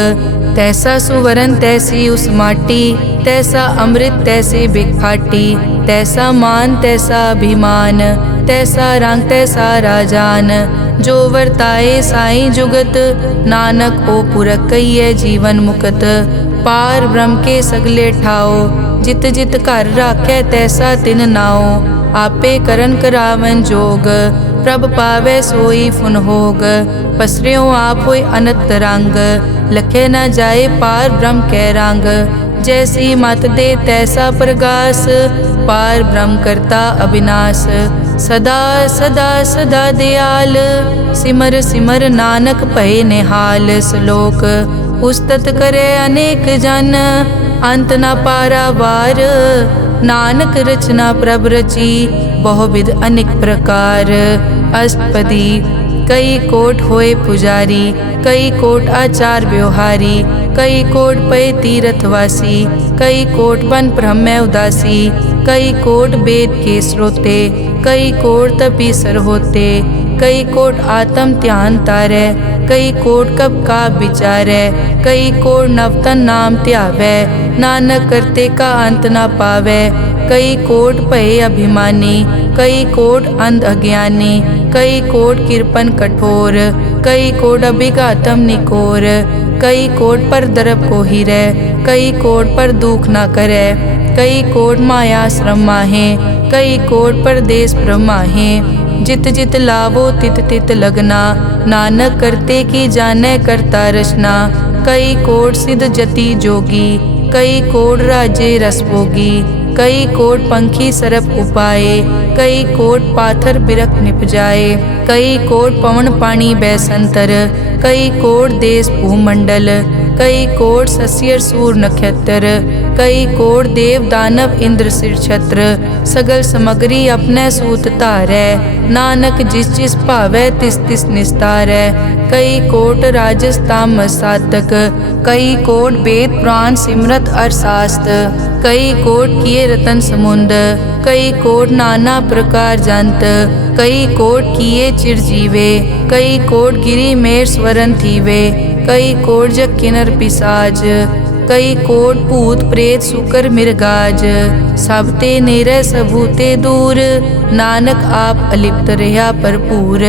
तैसा सुवरन तैसी उस माटी, तैसा अमृत तैसी बिखाटी। तैसा मान तैसा अभिमान, तैसा रंग तैसा राजान। जो वर्ताए साईं जुगत, नानक ओ पुरख कहिए जीवन मुकत। पार ब्रह्म के सगले ठाओ, जित जित घर राखै तैसा तिन नाओ। आपे करन करावन जोग, प्रभ पावै सोई फुन होग। पसरियों आप होय अनंत रंग, लखे न जाए पार ब्रह्म कै रंग। जैसी मत दे तैसा प्रगास, पार ब्रह्म करता अविनाश। सदा सदा सदा दयाल, सिमर सिमर नानक भय निहाल। श्लोक उस्तत करे अनेक जन, अंत न पारावार। नानक रचना प्रभ रची, बहुविध अनेक प्रकार। अष्टपदी कई कोट होए पुजारी, कई कोट आचार व्यवहारी। कई कोट पय तीर्थवासी, कई कोट वन ब्रह्म उदासी। कई कोट वेद के स्रोते, कई कोट तपीसर होते। कई कोट आत्म ध्यान तारै, कई कोट कब का विचारै। कई कोट नवतन नाम ध्यावै, नानक करते का अंत न पावै। कई कोट भय अभिमानी, कई कोट अंध अज्ञानी। कई कोट कृपन कठोर, कई कोट अभिघातम निकोर। कई कोट पर दरब को हिरै, कई कोट पर दुख न करै। कई कोट माया श्रम माहे, कई कोट परदेश ब्रह्माहे। जित जित लावो तित तित लगना, नानक करते की जानै करता रचना। कई कोट सिद्ध जति जोगी, कई कोट राजे रस भोगी। कई कोट पंखी सरप उपाए, कई कोट पाथर बिरख निपजाए। कई कोट पवन पानी बैसंतर, कई कोट देश भूमंडल। कई कोट सस्यर सूर नक्षत्र, कई कोट देव दानव इंद्र सिर छत्र। सगल समग्री अपने सूत धारै, नानक जिस जिस भावै तिस तिस निस्तारै। कई कोट राजस तामस सातक, कई कोट वेद पुराण सिमरत अरशास्त्र। कई कोट किए रतन समुंद, कई कोट नाना प्रकार जंत। कई कोट किए चिरजीवे, कई कोट गिरी मेर स्वरन थीवे। कई कोट जग किन्नर पिसाज, कई कोट भूत प्रेत सुकर मिर्गाज। सब ते नेरै सबूते दूर, नानक आप अलिप्त रहा भरपूर।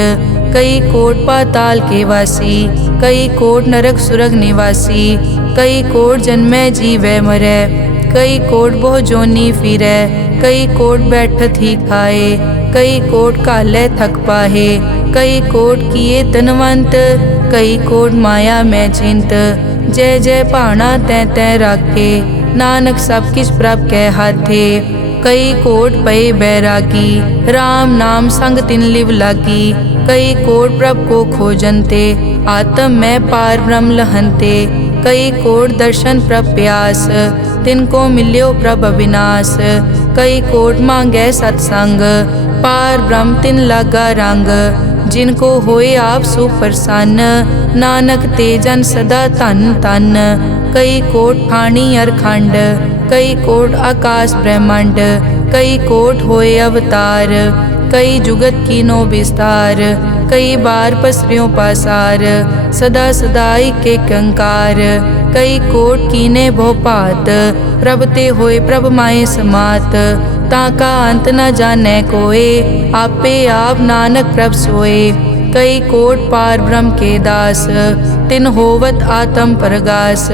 कई कोट पाताल के वासी, कई कोट नरक सुरग निवासी। कई कोट जन्मै जीवै मरै, कई कोट बहु जोनी फिरै, कई कोट बैठत ही खाए, कई कोट काले थक पाहे, कई कोट किए धनवंत, कई कोट माया में चिंत। जय जय भाना तैं तैं राखे, नानक सब किछ प्रभ कै हाथे। कई कोट पए बैरागी, राम नाम संग तिन लिव लागी। कई कोट प्रभ को खोजनते, आत्म में पार ब्रह्म लहनते। कई कोट दर्शन प्रभ प्यास, तिनको मिल्यो प्रभ अविनाश। कई कोट मांगै सतसंग, पार ब्रह्म तिन लागा रंग। जिनको होए आप सुप्रसन्न, नानक ते जन सदा धन धन। कई कोट ठाणी अरखंड, कई कोट आकाश ब्रह्मांड। कई कोट होए अवतार, कई जुगत कीनो विस्तार। कई बार पसरियों पासार, सदा सदा के कंकार। कई कोट कीने भो पात, प्रभ ते होए प्रभ माए समात। ताका अंत न जाने कोए, आपे आप नानक प्रभ सोए। कई कोट पार ब्रह्म के दास, तिन होवत आत्म परगास।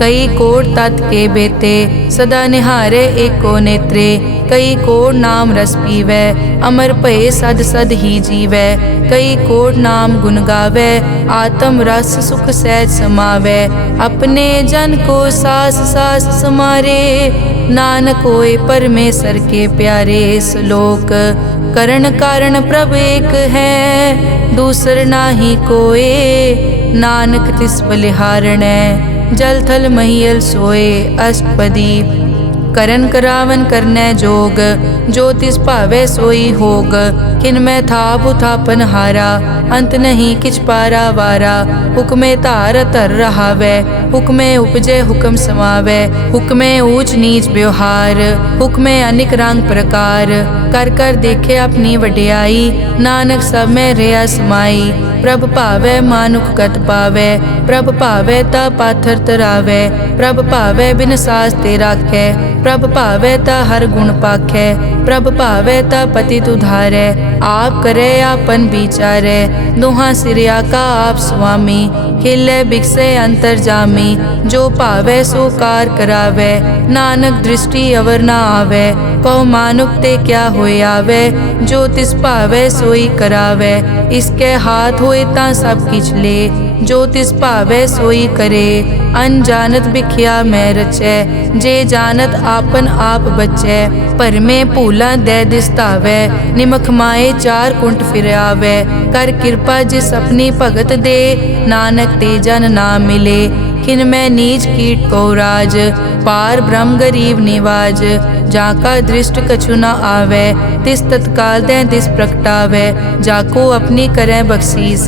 कई कोट तत् के बेते, सदा निहारे एको नेत्रे। कई कोट नाम रस पीवै, अमर भये सद सद ही जीवै। कई कोट नाम गुण गावै, आत्म रस सुख सहज समावै। अपने जन को सास सास समारे, नानक होए परमेश्वर के प्यारे। श्लोक करण कारण प्रभ एक है, दूसर नाही कोए। नानक तिस बलिहारणै, जल थल महियल सोए। अष्टपदी करन करावन करनै जोग, जो तिस भावै सोई होग। किन में थाप उथापन हारा, अंत नहीं किछ पारा वारा। हुक्मे धार धर रहावै, हुक्मे उपजै हुक्म समावै। हुक्मे ऊंच नीच व्यवहार, हुक्मे अनिक रंग प्रकार। कर कर देखे अपनी वड्याई, नानक सब में रहा समाई। प्रभ भावै मानुख गत पावै, प्रभ भावै ता पाथर तरावै। प्रभ भावै बिन सास ते राखै, प्रभ भावै ता हर गुण पाखै। प्रभ भावै ता पतित उधारै, आप करे आपन विचारै। दोहां सिरिया का आप स्वामी, खेलै बिकसै अंतर जामी। जो भावै सो कार करावै, नानक दृष्टि अवर न आवै। कहो मानुक ते क्या होए आवै, जो तिस भावै सोई करावै। इसके हाथ होए तां सब किछ ले, जो तिस भावै सोई करे। अनजानत बिख्या मैं रचै, जे जानत आपन आप बचै। पर में भूला दै दिसतावै, निमख माए चार कुंट फिर आवै। कर कृपा जिस अपनी भगत दे, नानक ते जन ना मिले। खिन मैं नीच कीट को राज, पार ब्रह्म गरीब निवाज। जाका दृष्ट कछु न आवै, तिस तत्काल दै दिस प्रगटावै। जाको अपनी करै बख्शीस,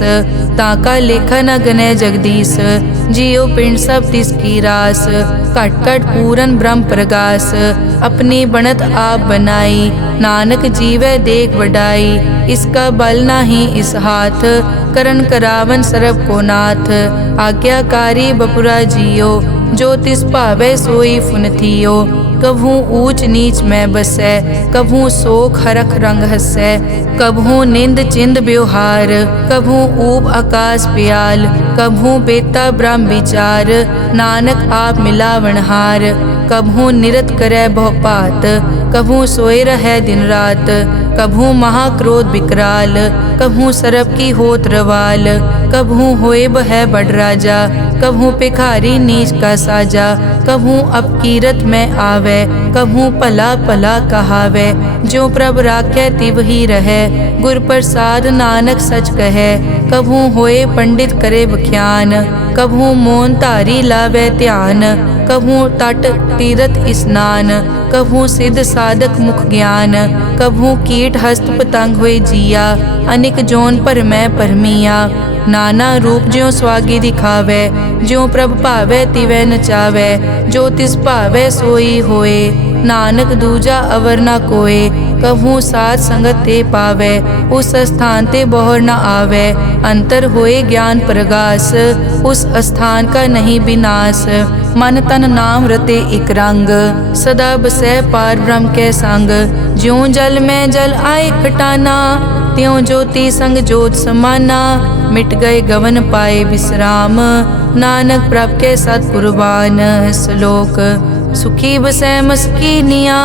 ताका लेखा न गनै जगदीश। जियो पिंड सब तिस की रास, घट घट पूरन ब्रह्म प्रगास। अपनी बनत आप बनाई, नानक जीवै देख वडाई। इसका बल नाही इस हाथ, करन करावन सरब को नाथ। आज्ञाकारी बपुरा जियो, जो तिस भावै सोई फुन थियो। कभू ऊंच नीच में बसै, कभू सोख हरख रंग हसै। कभू निंद चिंद व्यवहार, कभू ऊब आकाश प्याल। कभू बेता ब्रह्म विचार, नानक आप मिलावनहार। कभू निरत करै बहु पात, कभू सोए रहै दिन रात। कभू महाक्रोध विकराल, कभू सरब की होत रवाल। कभू होए बह बड़ राजा, कभू भिखारी नीच का साजा। कभू अपकीरत में आवे, कभू भला भला कहावे। जो प्रभ राखै तिव ही रहै, गुर प्रसाद नानक सच कहै। कभू होए पंडित करे बख्यान, कभू मोन धारी लावे ध्यान। कभू तट तीरथ स्नान, कभू सिद्ध साधक मुख ज्ञान। कभू कीट हस्त पतंग हुए जिया, अनिक जोन पर मैं परमिया। नाना रूप ज्यों स्वागी दिखावे, ज्यों प्रभ भावै तिवै नचावे। जो तिस भावै सोई होए, नानक दूजा अवर न कोए। कभू साथ संगत ते पावे, उस स्थान ते बोहर न आवे। अंतर होए ज्ञान प्रगास, उस स्थान का नहीं विनाश। मन तन नाम रते इक रंग, सदा बसै पार ब्रह्म के संग। ज्यों जल में जल आए खटाना, त्यों ज्योति संग ज्योत समाना। मिट गए गवन पाए विश्राम, नानक प्रभ के सत कुर्बान। श्लोक सुखी बसै मस्कीनिया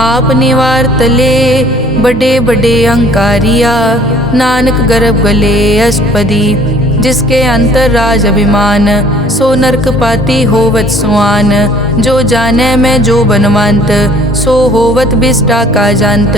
आप निवार तले बड़े बड़े अहंकारिया नानक गर्भ गले अष्टपदी जिसके अंतर राज अभिमान सो नरक पाती होवत सुआन जो जाने मैं जो बनवंत सो होवत बिष्टा का जंत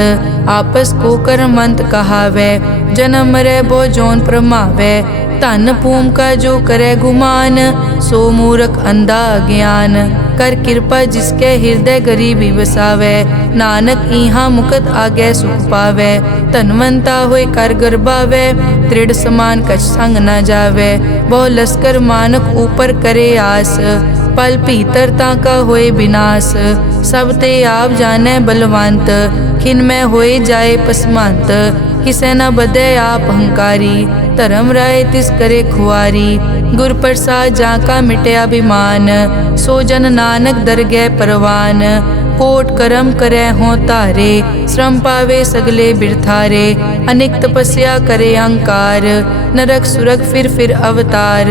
आपस को कर्मंत कहावे जन्म मरे बो जोन प्रमावे धन भूम का जो करे गुमान सो मूर्ख अंधा ज्ञान कर कृपा जिसके हृदय गरीबी बसावे नानक इहाँ मुकत आगे सुख पावे धनवंता होए कर गर्भावे दृढ़ समान कछ संग न जावे बहु लश्कर मानक ऊपर करे आस पल भीतर ताका होए विनाश सब ते आप जाने बलवंत खिन में होए जाए पसमंत किसे न बदे आप अहंकारी धर्म राय तिस करे खुआरी गुर प्रसाद जाका मिटे अभिमान सो जन नानक दरगह परवान कोट कर्म करे हों तारे श्रम पावे सगले बिरथारे अनेक तपस्या करे अहंकार नरक सुरग फिर अवतार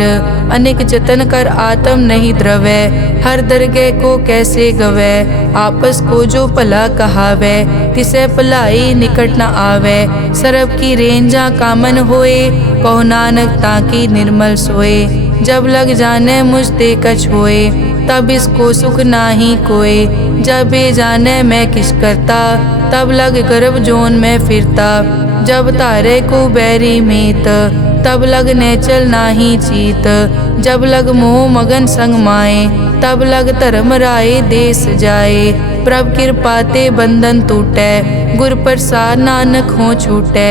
अनेक जतन कर आत्म नहीं द्रवे हर दरगह को कैसे गवे आपस को जो भला कहावे तिसे भलाई निकट न आवे सरब की रेंजा कामन होए कहो नानक ताकि निर्मल सोए जब लग जाने मुझ ते कछ होए तब इसको सुख नाही कोई जब ये जाने मैं किस करता तब लग गर्भ जोन में फिरता जब तारे को बैरी मीत तब लग नेचल नाही चीत जब लग मोह मगन संग माए तब लग धर्म राय देश जाए प्रभ कृपाते बंधन टूटे गुर प्रसाद नानक हो छूटे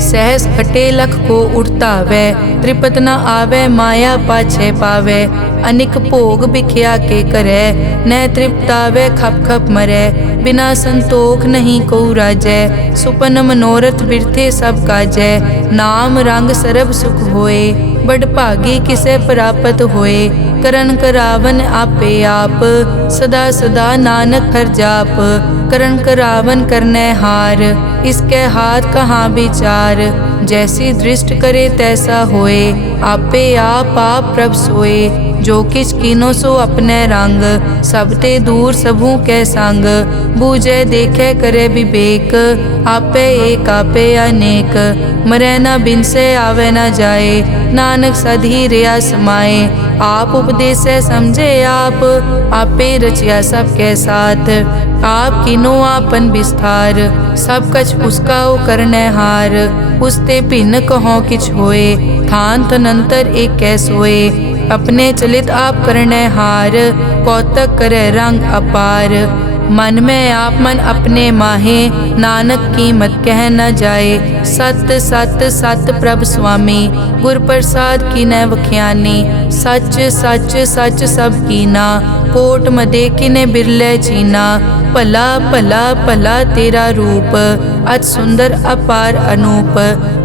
सहस खटे लख को उठता वे त्रिपत न आवे माया पाछे पावे अनिक भोग बिख्या के करे न तृप्तावे खप खप मरे बिना संतोख नहीं को राजै सुपन मनोरथ बिरथे सब काजै नाम रंग सरब सुख होए बड़ भागी किसे प्राप्त होए करन करावन आपे आप सदा सदा नानक हर जाप करन करावन करने हार इसके हाथ कहाँ विचार जैसी दृष्ट करे तैसा होए आपे आप प्रभ सोए जो किछ कीनो सो अपने रंग सबते दूर सबू के संग बूझे देखे करे विवेक आपे एक आपे अनेक मरे न बिन से आवे न जाए नानक सधी रिया समाए आप उपदेश समझे आप आपे रचिया सबके साथ आप किनो आपन विस्तार सब कछ उसका ओ करने हार उसते भिन्न कहो किछ होए थान तनंतर एक कैसोए अपने चलित आप करने हार कौतक करे रंग अपार मन में आप मन अपने माहे नानक की मत कह न जाए सत सत सत प्रभ स्वामी गुर प्रसाद की न वख्यानी सच सच सच सब कीना कोट मदे किने बिरले चीना भला भला भला तेरा रूप अति सुंदर अपार अनूप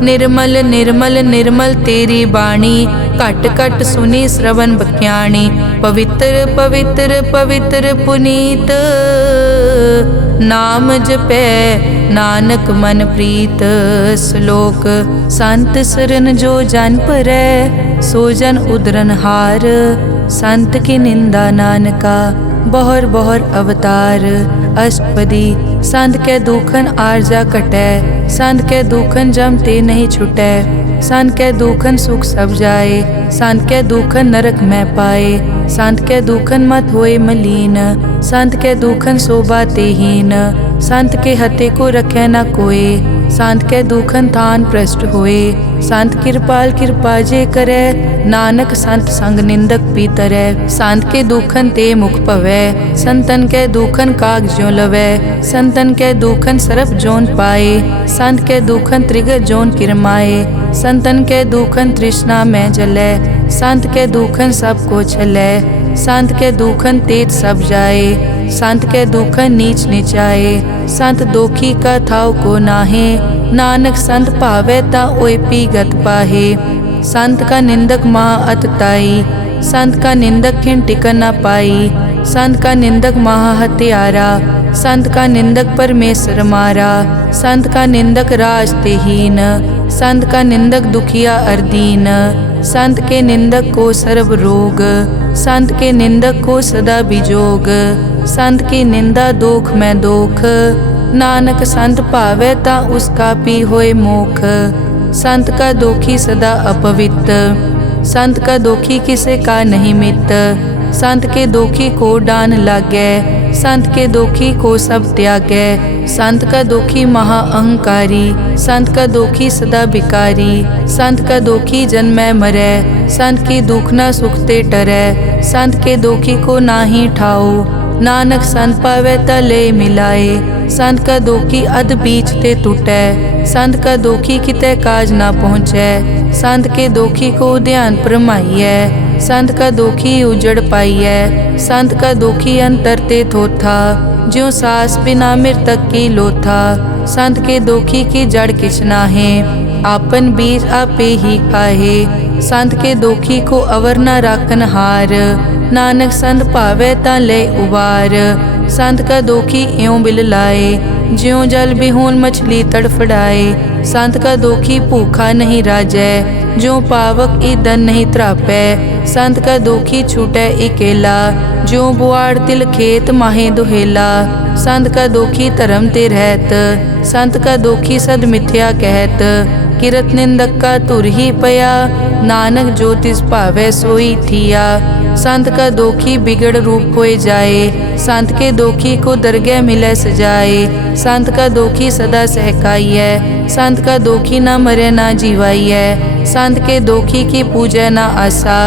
निर्मल निर्मल निर्मल तेरी बाणी घट घट सुनी श्रवण बख्याणी पवित्र पवित्र पवित्र पुनीत नाम जपै नानक मन प्रीत श्लोक संत सरन जो जन परै सो जन उदरन हार संत की निंदा नानका बहर बहर अवतार अष्टपदी संत के दुखन आरजा कटै संत के दुखन जम ते नहीं छुटै संत के दुखन सुख सब जाए संत के दुखन नरक में पाए संत के दुखन मत होए मलीन संत के दुखन शोभा तेहीन संत के हते को रखे न कोई संत के दुखन थान प्रष्ट होए संत कृपाल कृपा जे करे नानक संत संग निंदक पीतरै संत के दुखन ते मुख पवै संतन के दुखन काग ज्यों लवै संतन के दुखन सरप जोन पाए संत के दुखन त्रिगर जोन किरमाए संतन के दुखन तृष्णा में जलै संत के दुखन सबको छलै संत के दुखन तेज सब जाए संत के दुखन नीच नीचाए संत दोखी का थाव को नाहे नानक संत भावे ता ओए पी गत पाहे संत का निंदक महा अतताई संत का निंदक खिन टिकन न पाई संत का निंदक महा हत्यारा संत का निंदक परमेश्वर मारा संत का निंदक राज तेहीन संत का निंदक दुखिया अर्दीन संत के निंदक को सर्व रोग संत के निंदक को सदा बिजोग संत की निंदा दोख मैं दोख। नानक संत भावै ता उसका पी होए मोख। संत का दोखी सदा अपवित्र, संत का दोखी किसे का नहीं मित। संत के दोखी को डान लागै, संत के दोखी को सब त्यागै। संत का दोखी महा अहंकारी, संत का दोखी सदा बिकारी। संत का दोखी जन्मै मरै, संत की दुख न सुख ते टरै। संत के दोखी को नाही ठाओ, नानक संत पावै ता ले मिलाए। संत का दोखी अध बीच ते टूटै, संत का दोखी कितै काज ना पहुँचै। संत के दोखी को ध्यान परमाइयै, संत का दोखी उजड़ पाइयै। संत का दोखी अंतर ते थोथा, ज्यों सास बिना मृतक की लोथा। संत के दोखी की जड़ किछ नाहे, आपन बीज आपे ही खाहे। संत के दोखी को अवर न राखन हार, नानक संत भावै ता ले उबार। संत का दोखी इयों बिल लाए, ज्यों जल बिहून मछली तड़फड़ाए। संत का दोखी भूखा नहीं राजै, ज्यों पावक ईंधन नहीं त्रापै। संत का दोखी छूटै इकेला, ज्यों बुआड़ तिल खेत माहे दुहेला। संत का दोखी धर्म ते रहत, संत का दोखी सद मिथ्या कहत। किरत निंदक का तुर ही पया, नानक जो तिस भावै सोई थिया। संत का दोखी बिगड़ रूप होए जाए, संत के दोखी को दरगह मिलै सजाए। संत का दोखी सदा सहकाइयै, संत का दोखी ना मरे ना जीवाइयै। संत के दोखी की पूजै ना आसा,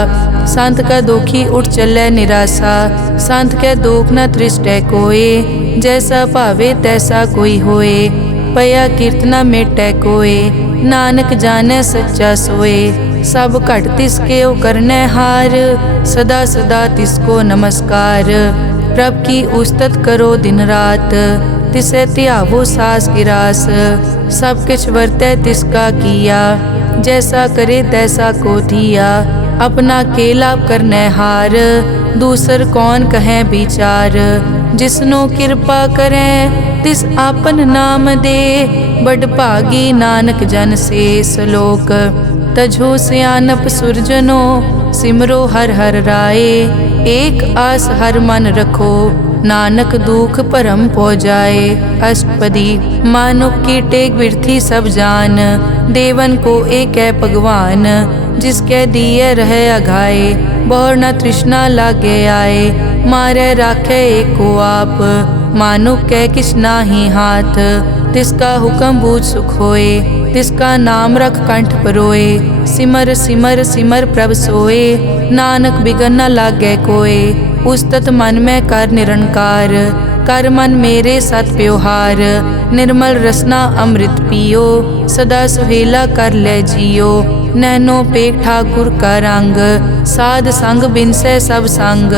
संत का दोखी उठ चलै निराशा। संत के दोख न तृष्टै कोय, जैसा भावे तैसा कोई होए। पया कीर्तना मेटै कोय, नानक जानै सच्चा सोए। सब घट तिसके ओ करनै हार, सदा सदा तिसको नमस्कार। प्रभ की उस्तत करो दिन रात, तिसे त्यावो सास गिरास। सब किछ वरतै तिसका किया, जैसा करे तैसा को थिया। अपना केला करनै हार, दूसर कौन कहे विचार। जिसनो कृपा करै तिस आपन नाम दे, बड़ भागी नानक जन से सलोक। तजो सियानप सुरजनो, सिमरो हर हर राए। एक आस हर मन रखो, नानक दुख भरम पौ जाए। अष्टपदी मानुक की टेक बिरथी सब जान, देवन को एक है भगवान। जिसके दिए रहे अघाए, बहुर न तृष्णा लागे आए। मारे राखे एको आप, मानुक कै किछ नाही हाथ। तिसका हुक्म बूझ सुख होए, तिसका नाम रख कंठ परोए। सिमर सिमर सिमर प्रभ सोए, नानक बिगन न लागै कोय। उस्तत मन में कर निरंकार, कर मन मेरे सत प्योहार। निर्मल रसना अमृत पियो, सदा सुहेला कर ले जियो। नैनो पेख ठाकुर का रंग, साध संग बिनसै सब संग।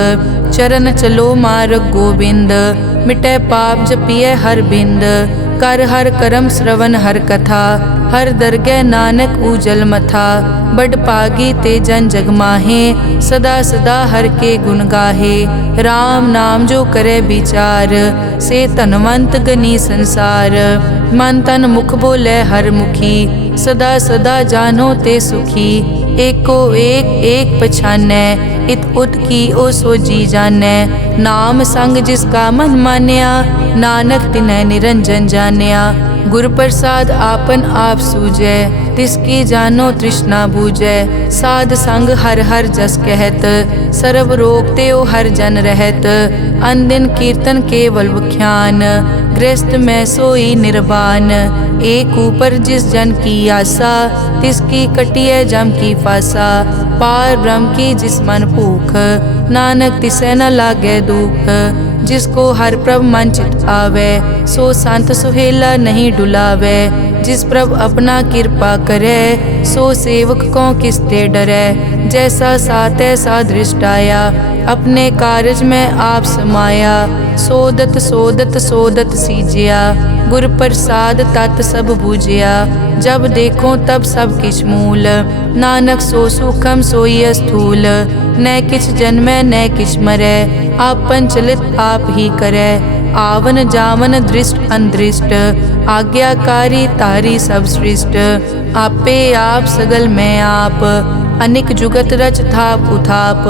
चरण चलो मार्ग गोबिंद, मिटै पाप जपिए हर बिंद। कर हर करम श्रवण हर कथा, हर दरगह नानक उजल मथा। बड़ पागी ते जन जग माहे, सदा सदा हर के गुण गाहे। राम नाम जो करे विचार, से धनवंत गनी संसार। मन तन मुख बोले हर मुखी, सदा सदा जानो ते सुखी। एको एक एक पछानै, इत उत की ओ सोजी जानै। नाम संग जिसका मन मान्या, नानक तिनै निरंजन जान्या। गुर प्रसाद आपन आप सूझै, तिसकी जानो तृष्णा बूझै। साध संग हर हर जस कहत, सर्व रोग त्यो हर जन रहत। अनदिन कीर्तन केवल बख्यान, गृहस्थ में सोई निर्वाण। एक ऊपर जिस जन की आशा, तिसकी कटिए जम की फासा। पार ब्रह्म की जिस मन भूख, नानक तिसै न लागै दुख। जिसको हर प्रभ मन चित आवे, सो संत सुहेला नहीं डुलावे। जिस प्रभ अपना कृपा करे, सो सेवक को किसते डरै। जैसा सात ऐसा दृष्ट आया, अपने कारज में आप समाया। सोदत सोदत सोदत सीजिया, गुर प्रसाद तत् सब बूझिया। जब देखो तब सब किछ मूल, नानक सो सूखम सोई स्थूल। न किछ जन्मै न किछ मरै, आपन चलित आप ही करै। आवन जावन दृष्ट अनदृष्ट, आज्ञाकारी तारी सब सृष्ट। आपे आप सगल में आप, अनिक जुगत रच थाप उथाप।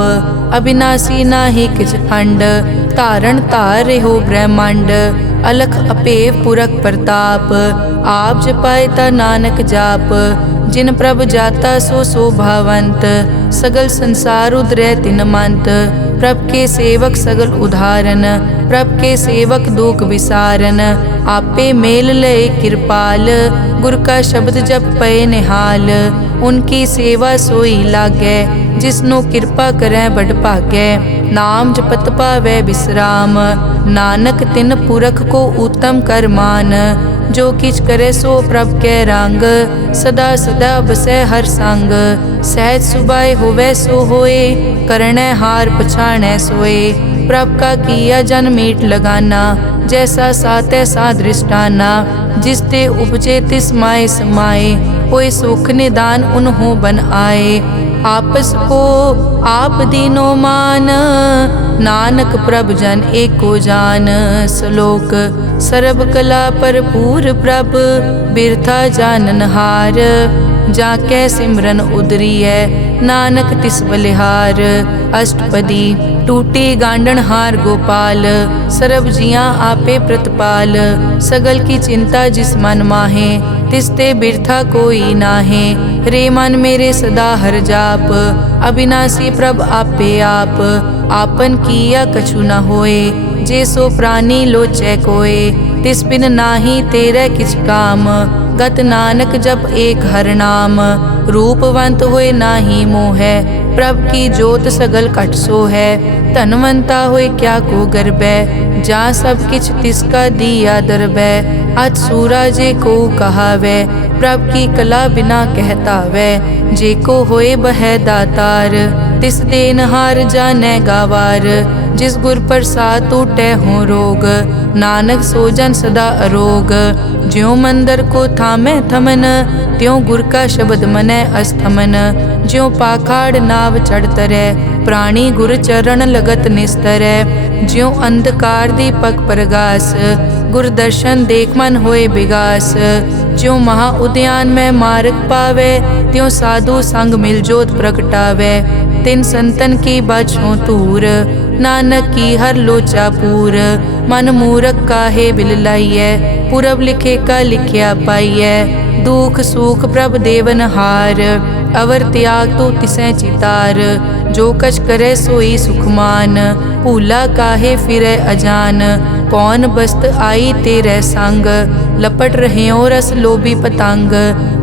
अविनाशी नाही किछ खंड, ਧਾਰਨ ਧਾਰ ਰਹਿਓ ਬ੍ਰਹਮੰਡ, ਅਲਖ ਅਪੇਵ ਪੁਰਖ ਪ੍ਰਤਾਪ। ਆਪ ਜਪਾਏ ਤਾ ਨਾਨਕ ਜਾਪ, ਜਿਨ ਪ੍ਰਭ ਜਾਤਾ ਸੋ ਸੋਭਾਵੰਤ। सगल संसार उदरै तिन मंत, प्रभ के सेवक सगल उदाहरण। प्रभ के सेवक दुख विसारन, आपे मेल लय कृपाल। गुर का शब्द जप पए निहाल, उनकी सेवा सोई लागै। जिसनो कृपा करै बड़ भागै, नाम जपत पावै विश्राम। नानक तिन पुरख को उत्तम कर मान, जो किछ करे सो प्रभ कै रंग। सदा सदा बसै हर संग, सहज सुभाए होवै सो होए। करणै हार पछाणै सोए, प्रभ का किया जन मीट लगाना। जैसा सा तैसा दृष्टाना, जिस ते उपजे तिस माए समाए। होए सुख निदान उन्हों बन आए, आपस को आप दीनो मान। नानक प्रभ जन एको जान, श्लोक सर्ब कला भरपूर प्रभ। बिरथा जानन हार, जाकै सिमरन उदरियै। नानक तिस बलिहार, अष्टपदी टूटी गांडन हार गोपाल। सर्ब जियां आपे प्रतिपाल, सगल की चिंता जिस मन माहे। तिसते बिरथा कोई नाहे, रे मन मेरे सदा हर जाप। अविनाशी प्रभ आपे आप, आपन किया कछु न होए। जे सो प्राणी लोचै कोय, तिस बिन नाही तेरे किछ काम। गत नानक जप एक हर नाम, रूपवंत होए नाही मोहै। प्रभ की जोत सगल कट सो है, धनवंता होए क्या को गर्बै। जा सब किछ तिसका दिया दरबै, अत सूरा जे को कहावै। प्रभ की कला बिना कहतावै, जे को होए बह दातार। तिस देनहार जानै गावार, जिस गुर प्रसाद टूटै हो रोग। नानक सो जन सदा अरोग, ज्यों मंदिर को थामै थमन। त्यों गुर का शब्द मनै अस्थमन। ज्यों पाखाड़ नाव चढ़ तरै, प्राणी गुर चरण लगत निस्तरै। ज्यों अंधकार दीपक प्रगास, गुर दर्शन देख मन होए विगास। ज्यों महा उद्यान में मार्ग पावै, त्यों साधु संग मिल जोत प्रगटावै। तिन संतन की बाछों तूर, नानक की हर लोचा पूर। मन मूरख काहे बिल लाइयै, पुरब लिखे का लिखिया पाइयै। दुख सुख प्रभ देवन हार, अवर त्याग तो तिसै चितार। जो कछ करे सोई सुखमान, भूला काहे फिरै अजान। कौन बस्त आई तेरे संग, लपट रहे रस लोभी पतंग।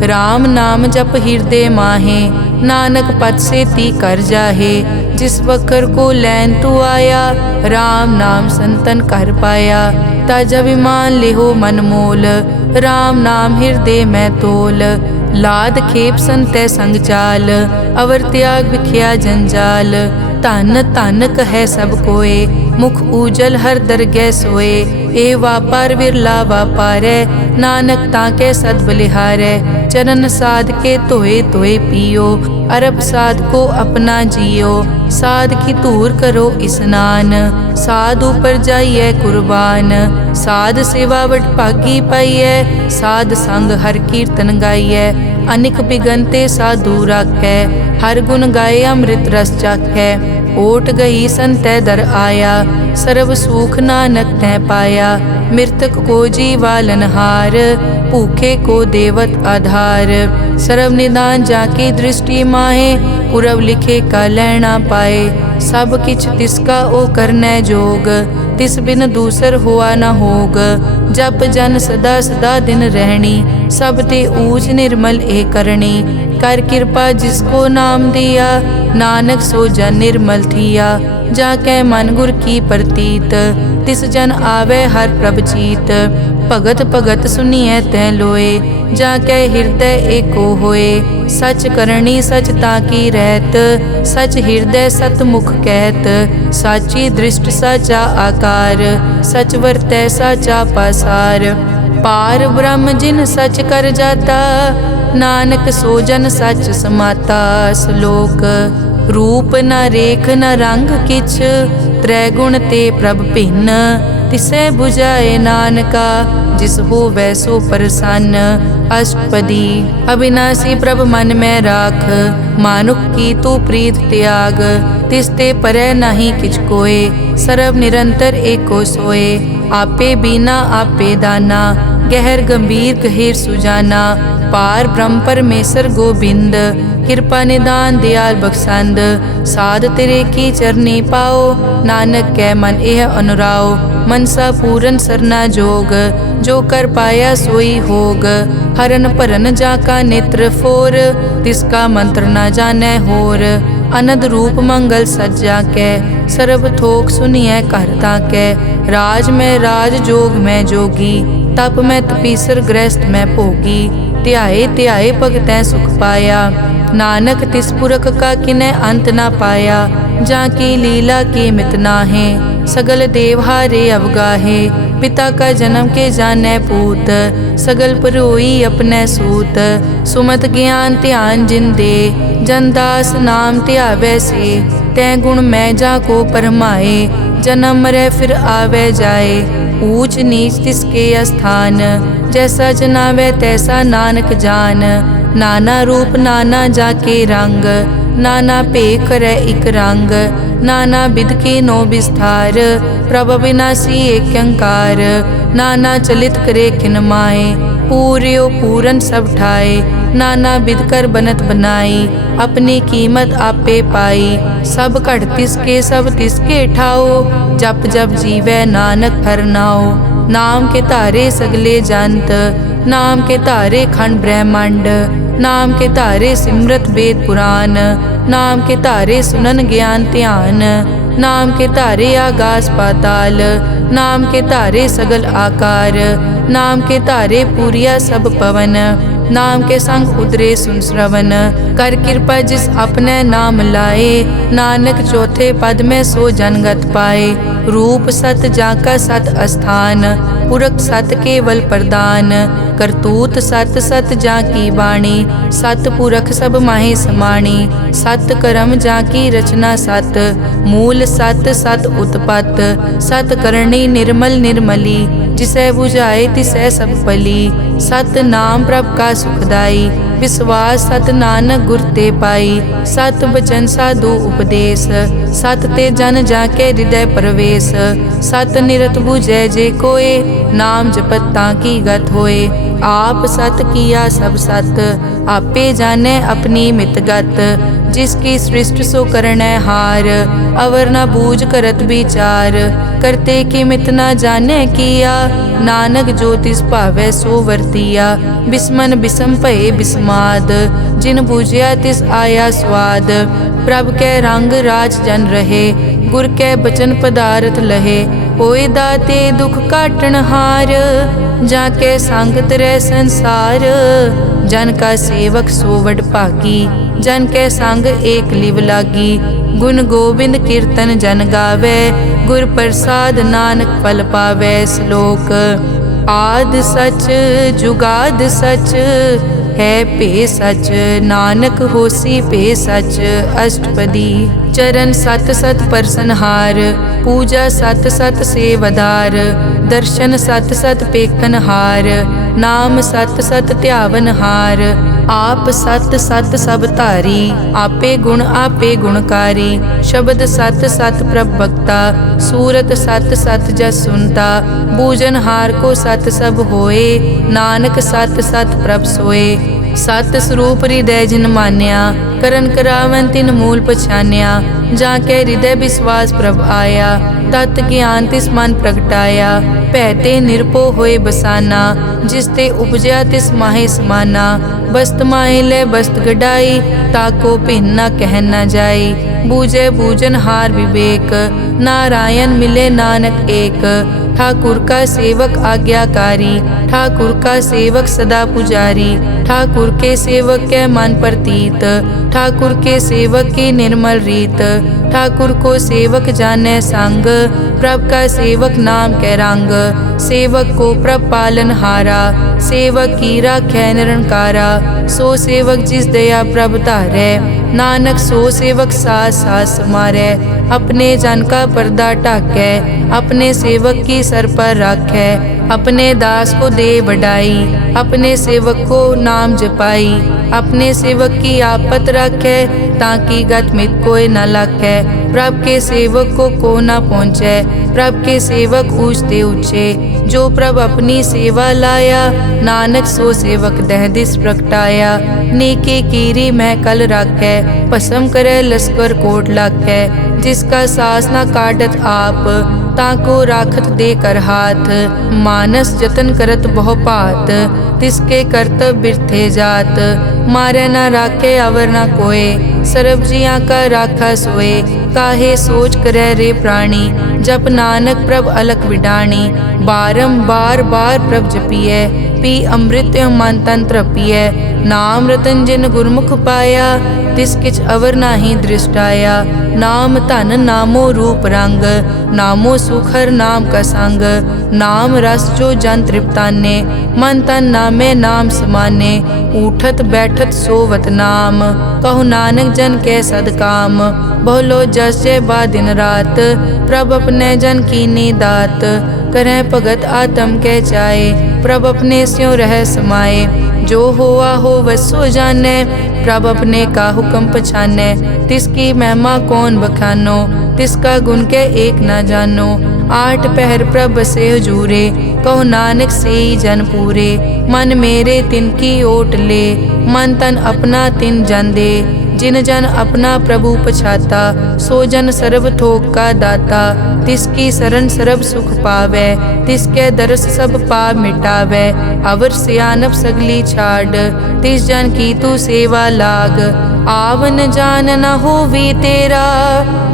राम नाम जप हृदय माहे, नानक पद से ती कर जाहे। जिस वकर को लैन तू आया, राम नाम संतन कर पाया। ताजा विमान लेहो मन मोल, राम नाम हृदय में तोल। लाद खेप संतै संग चाल, अवर त्याग बिखिया जंजाल। धन धन कहे सब कोय, मुख ऊजल हर दरगह सोए। ए वापार विरला वापारै, नानक ताके सद बलिहारै। चरण साध के धोए धोए पियो, अरब साध को अपना जियो। साध की धूर करो स्नान, साध ऊपर जाइए कुर्बान। साध सेवा वट भागी पाइयै, साध संग हर कीर्तन गाइयै। अनिक बिगनते साधु राखै, हर गुण गाए अमृत रस चाखै। ओट गई संतै दर आया, सर्व सुख नानक तै पाया। मृतक को जीवालन हार, भूखे को देवत आधार। सर्व निदान जाकी दृष्टि माहे, पुरब लिखे का लैना पाए। सब किछ तिसका ओ करनै जोग, तिस बिन दूसर हुआ न होग। जप जन सदा सदा दिन रहनी, सब ते ऊच निर्मल ए करनी। कर कृपा जिसको नाम दिया, नानक सो जन निर्मल थिया। जाकै मन गुर की प्रतीत, तिस जन आवे हर प्रभ जीत। भगत भगत सुनिए तै लोए, जाकै हृदय एको होए। सच करनी सच ताकी रहत, सच हृदय सत मुख कहत। साची दृष्ट साचा आकार, सच वरतै साचा पासार। पार ब्रह्म जिन सच कर जाता, नानक सो जन सच समाता। श्लोक रूप न रेख न रंग किछ, त्रै गुण ते प्रभ भिन्न। तिसै बुझाए नानका, जिस हो वैसो प्रसन्न। अष्टपदी। अविनाशी प्रभ मन में राख, मानुख की तू प्रीत त्याग। तिसते परै नहीं किछ कोय, सर्व निरंतर एको सोए। आपे बीना आपे दाना, गहर गंभीर गहीर सुजाना। पार ब्रह्म परमेश्वर गोबिंद, कृपा निदान दयाल बख्शंद। साध तेरे की चरनी पाओ, नानक कै मन एह अनुराओ। मनसा पूरन सरना जोग, जो कर पाया सोई होग। हरन भरन जाका नेत्र फोर, तिसका मंत्र न जानै होर। अनद रूप मंगल सज्जा कै, सर्व थोक सुनिए करता कै। राज में राज जोग में जोगी, तप में तपीसर गृहस्थ में भोगी। ध्याए ध्याए भगतैं सुख पाया, नानक तिस पुरख का किन्है अंत ना पाया। जाकी लीला की मित नाहे, सगल देवहारे अवगाहे। पिता का जन्म के जानै पूत, सगल परोई अपने सूत। सुमत ज्ञान ध्यान जिन दे, जनदास नाम ध्यावै से। तै गुण मैं जाको परमाए, जन्म मरै फिर आवे जाए। ऊंच नीच तिसके स्थान, जैसा जनावे तैसा नानक जान। नाना रूप नाना जाके रंग, नाना भेख करे इक रंग। नाना बिध के नो विस्तार, प्रभ विनाशी एक अंकार। नाना चलित करे किन माए, पूर्यो पूरन सब ठाए। नाना बिध कर बनत बनाई, अपनी कीमत आपे पाई। सब घट तिसके सब तिसके ठाओ, जप जप जीवै नानक हर नाओ। नाम के धारे सगले जंत, नाम के धारे खंड ब्रह्मांड। नाम के धारे सिमरत वेद पुराण, नाम के धारे सुनन ज्ञान ध्यान। नाम के धारे आकाश पाताल, नाम के धारे सगल आकार। नाम के धारे पूरिया सब पवन, नाम के संग उतरे सुन श्रवण। कर कृपा जिस अपने नाम लाए, नानक चौथे पद में सो जनगत पाए। रूप सत जाका सत अस्थान, पुरख सत केवल प्रदान। करतूत सत सत जाकी वाणी, सत पुरख सब माहे समाणी। सत कर्म जाकी रचना सत, मूल सत सत उत्पत। सत करणी निर्मल निर्मली, जिसे बुझाए तिसै सब पली। सत नाम प्रभ का सुखदाई, विश्वास सत नानक गुर ते पाई। सत बचन साधु उपदेश, सत ते जन जाके हृदय प्रवेश। सत निरत बुझै जे कोय, नाम जपत ताकी गत होए। आप सत किया सब सत, आपे जाने अपनी मित गत। जिसकी सृष्टि सो करनै हार, अवर न बूझ करत विचार। करते की मित न जाने किया, नानक जो तिस भावै सो वर्तिया। बिस्मन बिसम भये बिस्माद, जिन बूझिया तिस आया स्वाद। प्रभ कै रंग राज जन रहे, गुर कै बचन पदारथ लहे। होए दाते दुख काटन हार, जाके संग तरै संसार। जन का सेवक सो वड भागी, जन कै संग एक लिव लागी। गुण गोबिंद कीर्तन जन गावे, गुर प्रसाद नानक फल पावै। श्लोक। आद सच जुगाद सच, है पे सच। नानक होसी पे सच। अष्टपदी। चरण सत सत परसनहार, पूजा सत सत सेवदार। दर्शन सत सत पेखनहार, नाम सत सत ध्यावनहार। आप सत सत सब धारी, आपे गुण आपे गुणकारी। शब्द सत सत प्रभ भक्ता, सूरत सत सत जस सुनता। बूझनहार को सत सब होए, नानक सत सत प्रभ सोए। सत स्वरूप हृदय जिन मान्या, करन करावन तिन मूल पछान्या। जाके हृदय विश्वास प्रभ आया, तत् ज्ञान तिस मन प्रगटाया। भैते निरपो होए बसाना, जिसते उपजया तिस माहे समाना। बस्त माहे ले बस्त गडाई, ताको भिन्न न कह न जाई। बूझे बूझन हार विवेक, नारायण मिले नानक एक। ठाकुर का सेवक आज्ञाकारी, ठाकुर का सेवक सदा पुजारी। ठाकुर के सेवक के मन प्रतीत, ठाकुर के सेवक की निर्मल रीत। ठाकुर को सेवक जाने संग, प्रभ का सेवक नाम के रंग। सेवक को प्रभ पालन हारा, सेवक की राखै निरंकारा। सो सेवक जिस दया प्रभ धारै, नानक सो सेवक सास सास समारै। अपने जन का पर्दा ढाकै, अपने सेवक की सर पर राखै, अपने दास को दे बढ़ाई, अपने सेवक को नाम जपाई, अपने सेवक की आपत राखै, ताकि गत मित कोई न लाखै। प्रभ के सेवक को न पहुँचै, प्रभ के सेवक ऊँचते ऊँचे, जो प्रभ अपनी सेवा लाया, नानक सो सेवक दह दिस प्रगटाया। नेके कीरी मैं कल राखै, भस्म करे लश्कर कोट लाखै, जिसका सास न काटत आप, ताको राखत दे कर हाथ। मानस जतन करत बहु भात, तिसके करतब बिरथे जात। मारे न राखे अवर न कोय, सर्ब जियां का राखा सोए। काहे सोच करे रे प्राणी, जप नानक प्रभ अलख विडाणी। बारंबार बार प्रभ जपिए, पी अमृत मन तन तृपिए। नाम रतन जिन गुरमुख पाया, तिस किछ अवर नाही दृष्टाया। नाम धन नामो रूप रंग, नामो सुखर नाम का संग। नाम रस जो जन तृप्ताने, मन तन नामे नाम समाने। उठत बैठत सोवत नाम, कहु नानक जन के सदकाम। बहुलो जस जय बा दिन रात, प्रभ अपने जन कीनी दात। करें भगत आत्म के जाए, प्रभ अपने स्यों रह समाए। जो होआ हो वसो जाने, प्रभ अपने का हुक्म पछाने। तिसकी महिमा कौन बखानो, तिसका गुण के एक न जानो। आठ पहर प्रभ बसे हजूरे, कहो नानक से जन पूरे। मन मेरे तिनकी ओट ले, मन तन अपना तिन जन दे। जिन जन अपना प्रभु पछाता, सो जन सर्ब थोक का दाता। तिसकी शरण सर्ब सुख पावे, तिसके दरस सब पाप मिटावे। अवर सियानप सगली छाड़, तिस जन की तू सेवा लाग। आवन जान न होवी तेरा,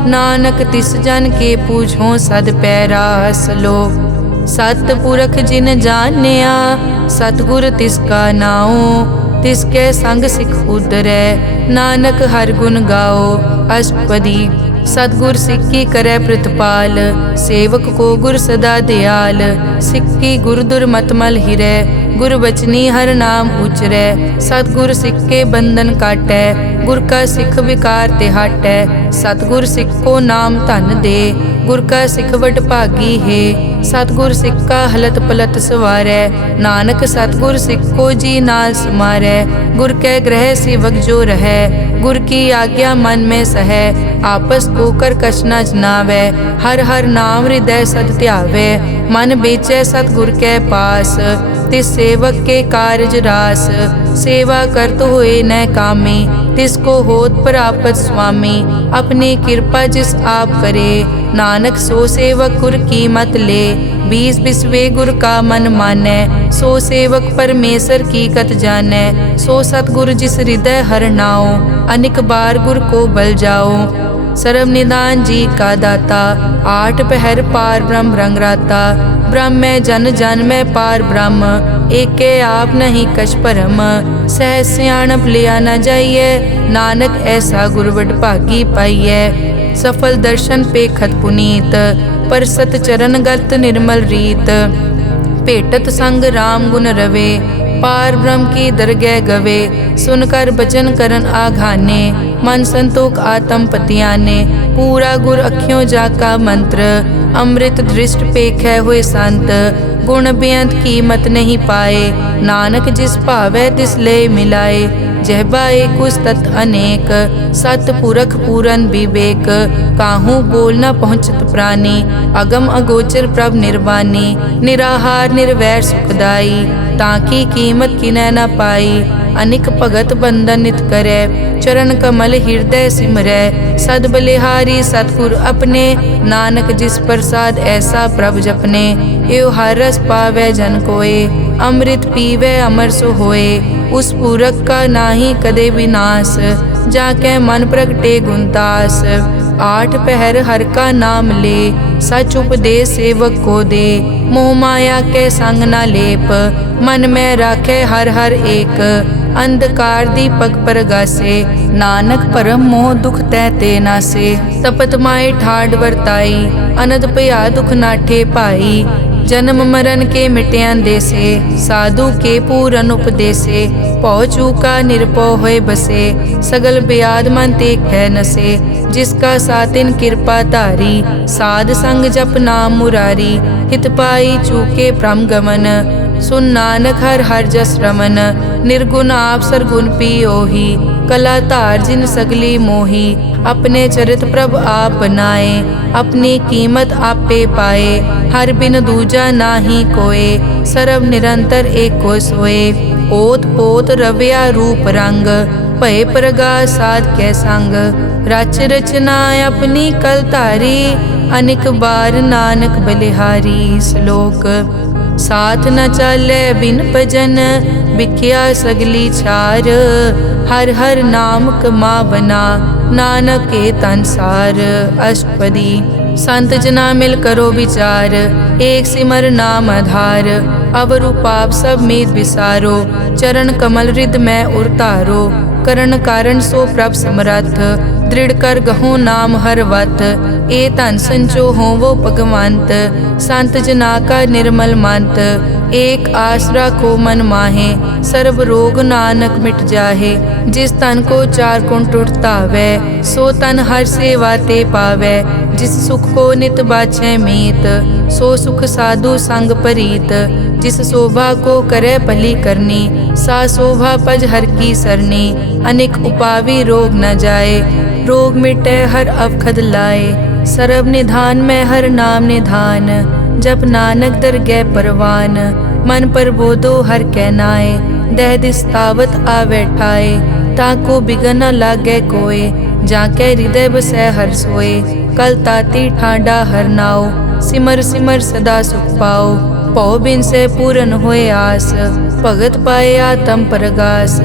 नानक तिस जन के पूछो सद पैरा। सलोक सतपुरख जिन जानिया, सतगुर तिसका नाओ। तिसके संग सिख उदरै, नानक हर गुण गाओ। अष्टपदी सतगुर सिक्की करे प्रतिपाल, सेवक को गुर सदा दयाल। सिक्की गुर दुर्मतमल हिरै, गुर बचनी हर नाम उचरै। सतगुर सिक्के बंधन काटै, गुर का सिख विकार ते हटै। सतगुर सिख को नाम धन दे, गुर का सिख वड भागी है। सतगुर सिक्का हलत पलत सवारै, नानक सतगुर सिख को जी नाल समारै। गुर के ग्रह सेवक जो रहै, गुर की आज्ञा मन में सहै। आपस को कर कछ न जनावै, हर हर नाम हृदय सद ध्यावै। मन बेचै सतगुर के पास, तिस सेवक के कारज रास। सेवा करत होए न कामी, तिसको होत प्रापत स्वामी। अपनी कृपा जिस आप करे, नानक सो सेवक गुर की मत ले। बीस बिसवे गुर का मन मानै, सो सेवक परमेश्वर की कत जानै। सो सतगुर जिस हृदय हर नाओ, अनेक बार गुर को बल जाओ। सर्व निदान जी का दाता, आठ पहर पार ब्रह्म रंग राता। ब्रह्म में जन जन में पार ब्रह्म, एके आप नहीं कछ परम। सह सियाणप लिया न जाइए, नानक ऐसा गुरवड भागी पाइए। सफल दर्शन पेखत पुनीत, परसत चरण गत निर्मल रीत। भेटत संग राम गुण रवे, पार ब्रह्म की दरगह गवे। सुनकर बचन करन आघाने, मन संतोख आत्म पतियाने। पूरा गुर अखियों जाका मंत्र, अमृत दृष्ट पेखै हुए संत। गुण बेअंत कीमत नहीं पाए, नानक जिस भावै तिस ले मिलाए। जहबा एक उस्तत अनेक, सतपुरख पूरन विवेक। काहू बोल न पहुँचत प्राणी, अगम अगोचर प्रभ निर्वाणी। निराहार निर्वैर सुखदाई, ताकी कीमत किनै न पाई। अनिक भगत बंदन नित करै, चरण कमल हृदय सिमरै। सद बलिहारी सतगुर अपने, नानक जिस प्रसाद ऐसा प्रभ जपने। एव हर रस पावै जन कोय, अमृत पीवै अमर सो होए। उस पूरक का नाही कदे विनाश, जाके मन प्रगटे गुणतास। आठ पहर हर का नाम ले, सच उपदेश सेवक को दे। मोह माया के संग न लेप, मन में राखे हर हर एक। अंधकार दीपक परगासे, नानक परम मोह दुख तै ते नासे। तपत माए ठाड वरताई, अनद भया दुख नाठे पाई। जन्म मरण के मिट्यां देसे, साधु के पूरन उपदेसे। पौ चूका निरपौ होए बसे, सगल ब्याद मन ते कै नसे। जिसका सातिन कृपा धारी, साध संग जप नाम मुरारी। हित पाई चूके भ्रम गमन, सुन नानक हर हर जस रमन। निर्गुण आप सरगुण पियोही, कला धार जिन सगली मोही। अपने चरित प्रभ आप बनाए, अपनी कीमत आपे पाए। हर बिन दूजा नाहि कोय, सर्व निरंतर एको सोए। ओत पोत रव्या रूप रंग, भय प्रगास साध कै संग। रच रचना अपनी कल धारी, अनेक बार नानक बलिहारी। श्लोक साथ न चाले बिन भजन, बिख्या सगली छार। हर हर नाम कमावना, नानक के तन सार। अष्टपदी संत जना मिल करो विचार, एक सिमर नाम आधार। अवरु पाप सब मीत विसारो, चरण कमल रिद में उरतारो। करण कारण सो प्रभ समरथ, दृढ़ कर गहो नाम हर वत। ए धन संचो हो वो भगवंत, संत जना का निर्मल मंत। एक आसरा को मन माहे, सर्व रोग नानक मिट जाहे। जिस तन को चार गुण टूटता वै, सो तन हर सेवा ते पावै। जिस सुख को नित बाछै मीत, सो सुख साधु संग परीत। जिस शोभा को करे भली करनी, सा शोभा पज हर की सरनी। अनेक उपावी रोग न जाए, रोग मिटे हर अवखद लाए। सर्व निधान में हर नाम निधान, जप नानक दरगह परवान। मन पर बोधो हर कै नाए, दह दिस तावत आवे ठाए। ताको बिगन न लागे कोय, जाके हृदय बसै हर सोए। कल ताती ठांडा हर नाओ, सिमर सिमर सदा सुख पाओ। पौ बिन से पूरन होए आस, भगत पाए आत्म परगास।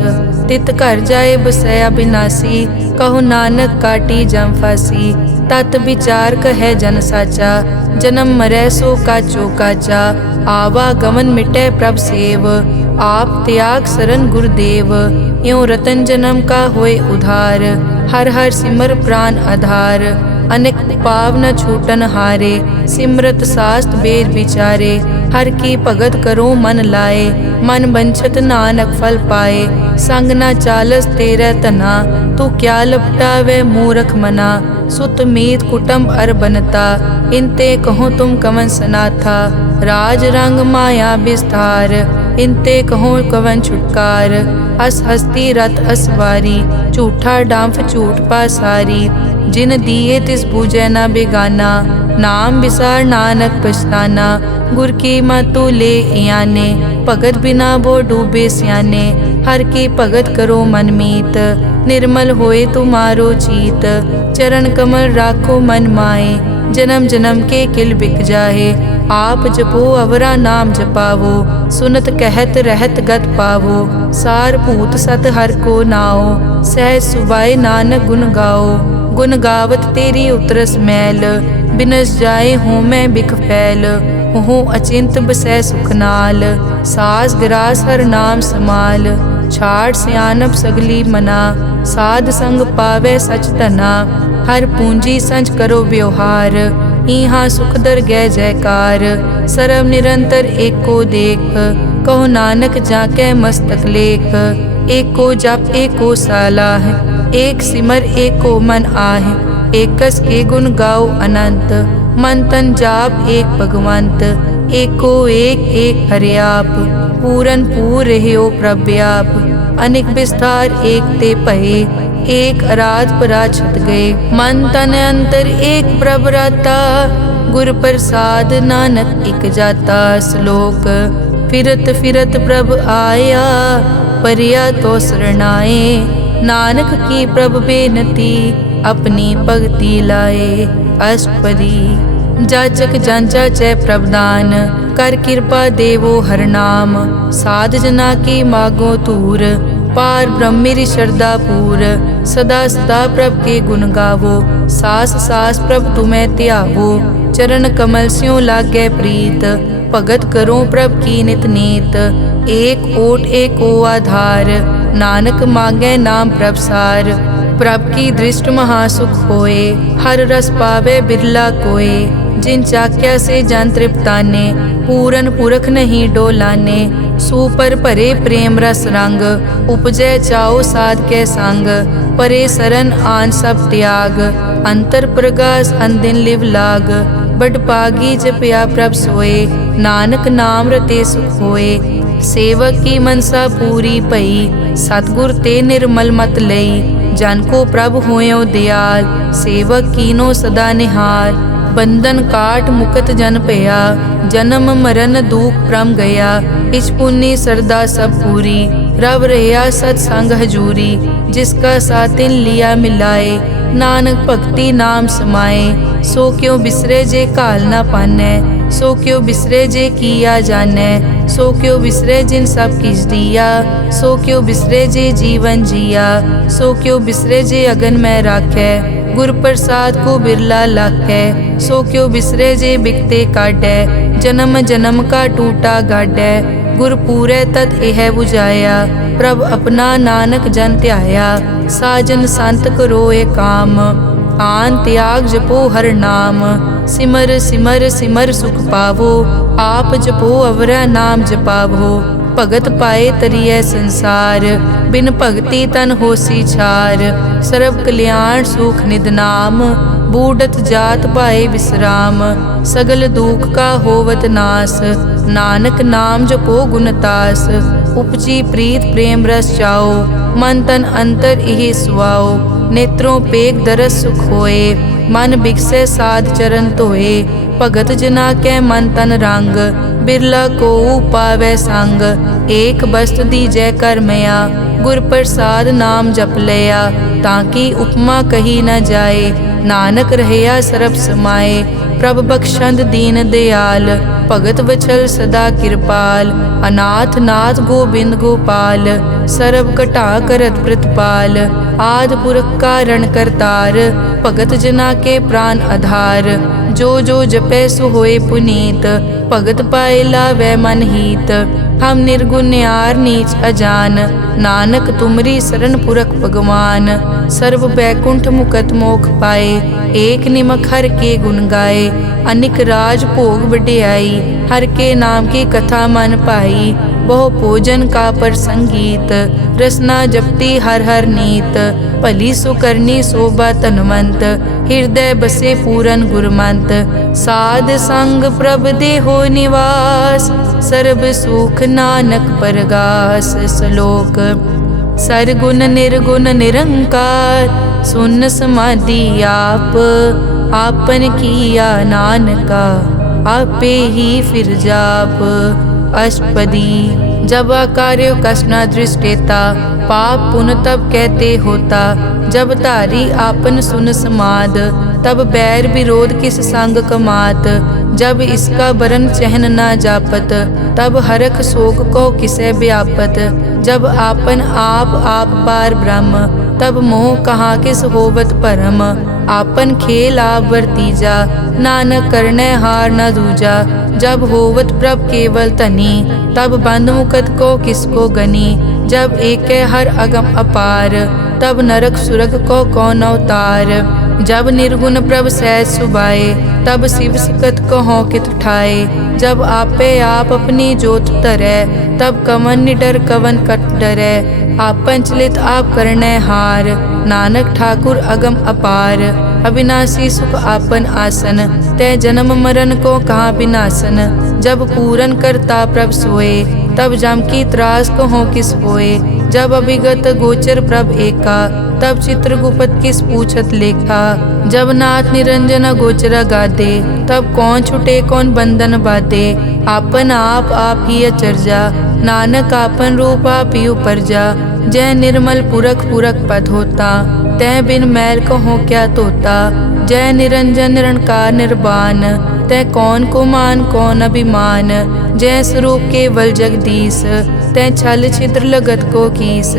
तित घर जाए बसया बिनासी, कहो नानक काटी जम फासी। तत विचार कहे जन साचा, जन्म मरै सो काचो काचा। आवागमन मिटे प्रभ सेव, आप त्याग शरण गुरुदेव। यों रतन जन्म का होए उधार, हर हर सिमर प्राण आधार। अनेक पाव न छूटन हारे, सिमरत शास्त्र वेद विचारे। हर की भगत करो मन लाए, मन बंछत नानक फल पाए। संग न चालस तेरे तना, तू क्या लपटावे मूरख मना। सुत मीत कुटुंब अर बनता, इनते कहो तुम कवन सनाथा। राज रंग माया विस्तार, इनते कहो कवन छुटकार। अस हस्ती रथ असवारी, झूठा डांफ झूठ पासारी। जिन दिए तिस बूझे न बेगाना, नाम विसार नानक पछताना। गुर की मतु ले याने, भगत बिना वो डूबे स्याने। हर की भगत करो मन मीत, निर्मल होए तुम्हारो चीत। चरण कमल राखो मन माए, जन्म जन्म के किल बिक जाहे। आप जपो अवरा नाम जपावो, सुनत कहत रहत गत पावो। सार भूत सत हर को नाओ, सहज सुबाए नानक गुण गाओ। गुण गावत तेरी उतरस मैल, बिनस जाए हूँ मैं बिख फैल। हूँ अचिंत बसै सुख नाल, सास गिरास हर नाम समाल। छाड़ सियानप सगली मना, साध संग पावे सच धना। हर पूंजी संच करो व्यवहार, इहाँ सुख दर गै जयकार। सर्व निरंतर एको देख, कहो नानक जाके मस्तक लेख। एको जप एको सालाह, एक सिमर एको मन आह। एकस के गुण गाओ अनंत, मन तन जाप एक भगवंत। एको एक एक हरियाप, पूरन पूर रहियो प्रव्याप। अनेक विस्तार एक ते पहे, एक अराध पराछत गए। मन तन अंतर एक प्रभ राता, गुर प्रसाद नानक इक जाता। श्लोक फिरत फिरत प्रभ आया, परिया तो शरणाए। नानक की प्रभ बेनती, अपनी भगति लाए। अष्टपदी जाचक जांचा चै प्रभदान, कर कृपा देवो हर नाम। साध जना की मागो तूर, पार ब्रह्मेरी श्रद्धा पूर। सदा सदा प्रभ के गुण गावो, सास सास प्रभ तुम्हें त्यावो। चरण कमल स्यों लागे प्रीत, भगत करो प्रभ की नित नीत। एक ओट एको आधार, नानक मांगे नाम प्रभसार। प्रभ की दृष्ट महासुख होए, हर रस पावे बिरला कोए। जिन चाक्या से जन तृप्ताने, पूरन पुरख नहीं डोलाने। सुपर भरे प्रेम रस रंग, उपजै चाओ साध के संग। परे सरन आन सब त्याग, अंतर प्रगास अनदिन लिव लाग। बड़ पागी जपया प्रभ सोए, नानक नाम रते सुख होए। सेवक की मनसा पूरी पई, सतगुर ते निर्मल मत लई। जन को प्रभ होयो दयाल, सेवक कीनो सदा निहाल। बंधन काट मुकत जन पया, जन्म मरण दुख प्रम गया। इच पुन्नी सरदा सब पूरी, रव रहा सत्संग हजूरी। जिसका सातिन लिया मिलाए, नानक भक्ति नाम समाए। सो क्यों बिसरे जे काल ना पानै, सो क्यों बिसरे जे किया जानै। सो क्यों बिसरे जिन सब किस दिया, सो क्यों बिसरे जे जीवन जिया। सो क्यों बिसरे जे अगन में राखै, गुर प्रसाद को बिरला लाखै। सो क्यों बिसरे जे बिकते काटै, जन्म जन्म का टूटा गाडै। गुर पूरे तत एह बुझाया, प्रभ अपना नानक जन ध्याया। साजन संत करो ए काम, आन त्याग जपो हर नाम। सिमर सिमर सिमर सुख पावो, आप जपो अवरा नाम जपावो। भगत पाए तरिए संसार, बिन भगति तन होसी छार। सर्व कल्याण सुख निध नाम, बूढ़त जात पाए विश्राम। सगल दुख का होवत नास, नानक नाम जपो गुणतास। उपजी प्रीत प्रेम रस चाओ, मन तन अंतर इहि सुआओ। नेत्रों पेग दरस सुख होए, मन बिकसे साध चरण धोए। भगत जना के मन तन रंग, बिरला को पावै संग। एक बस्त दीजै कर मया, गुर प्रसाद नाम जप लिया। ताकि उपमा कही न जाए, नानक रहया सरब समाए। प्रभ बख्शंद दीन दयाल, भगत वचल सदा कृपाल। अनाथ नाथ गोबिंद गोपाल, सरब कटा करत प्रतिपाल। आद पुरख कारण करतार, भगत जना के प्राण आधार। जो जो जपै सो होए पुनीत, भगत पाए लावै मन हीत। हम निर्गुण न्यार नीच अजान, नानक तुमरी शरण पुरख भगवान। सर्व बैकुंठ मुकत मोख पाए, एक निमक हर के गुण गाए। अनिक राज भोग वड्याई, हर के नाम की कथा मन पाई। बहु भोजन का पर संगीत, रसना जपती हर हर नीत। भली सुकरनी शोभा तनवंत, हृदय बसे पूरन गुरमंत। साध संग प्रभ देहो निवास, सर्ब सुख नानक परगास। श्लोक सरगुण निर्गुण निरंकार, सुन समाधि आप। आपन किया नानका, आपे ही फिर जाप। अष्टपदी जब आकार्यो कष्ट न दृष्टेता, पाप पुण्य तब कहते होता। जब धारी आपन सुन समाद, तब बैर विरोध किस संग कमात। जब इसका बरन चहन न जापत, तब हरख शोक को किसे व्यापत। जब आपन आप पार ब्रह्म, तब मोह कहाँ किस होवत परम। आपन खेल आप वर्तीजा, नानक करने हार न दूजा। जब होवत प्रभ केवल तनी, तब बंद मुकत को किसको गनी। जब एक हर अगम अपार, तब नरक सुरग को कौन अवतार। जब निर्गुण प्रभ सहज सुभाए, तब शिव सकत कहो कित ठाए। जब आपे आप अपनी जोत तरै, तब कवन निडर कवन कट डरै। आपन चलित आप करने हार, नानक ठाकुर अगम अपार। अविनाशी सुख आपन आसन, तै जन्म मरण को कहाँ विनाशन। जब पूरन करता प्रभ सोए, तब जम की त्रास कहो किस होए। जब अभिगत गोचर प्रभ एका, तब चित्रगुप्त किस पूछत लेखा। जब नाथ निरंजन गोचर गादे, तब कौन छुटे कौन बंधन बाधे। आपन आप ही अचरजा, नानक आपन रूप आप ही उपरजा। जय निर्मल पुरख पुरख पद होता, तै बिन मैल कहो क्या तोता। जय निरंजन निरंकार निर्वाण, तै कौन को मान कौन अभिमान। जय स्वरूप केवल जगदीश, तै छल छिद्र लगत को कीस।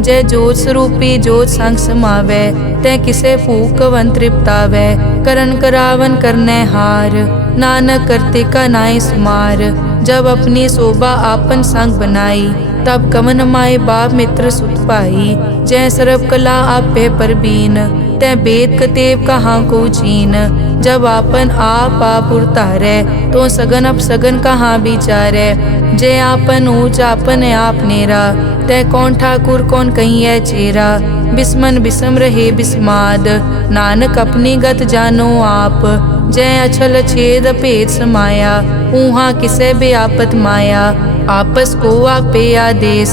जय जोत स्वरूपी जोत संग समावै, तै किसे भूख कवन तृप्तावै। करन करावन करने हार, नानक करते का नाई सुमार। जब अपनी शोभा आपन संग बनाई, तब कवन माए बाप मित्र सुत पाई। जय सर्व कला आपे परबीन, तै वेद कतेब कहाँ को चीन। जब आपन आप उतारे, तो सगन अपसगन कहाँ विचारे। जय आपन ऊंच आपन आप नेरा, तै कौन ठाकुर कौन कहिए चेरा। बिस्मन बिसम रहे बिस्माद, नानक अपनी गत जानो आप। जय अछल छेद भेद समाया, ऊहा किसे बेआपत माया। आपस को आपे आदेश,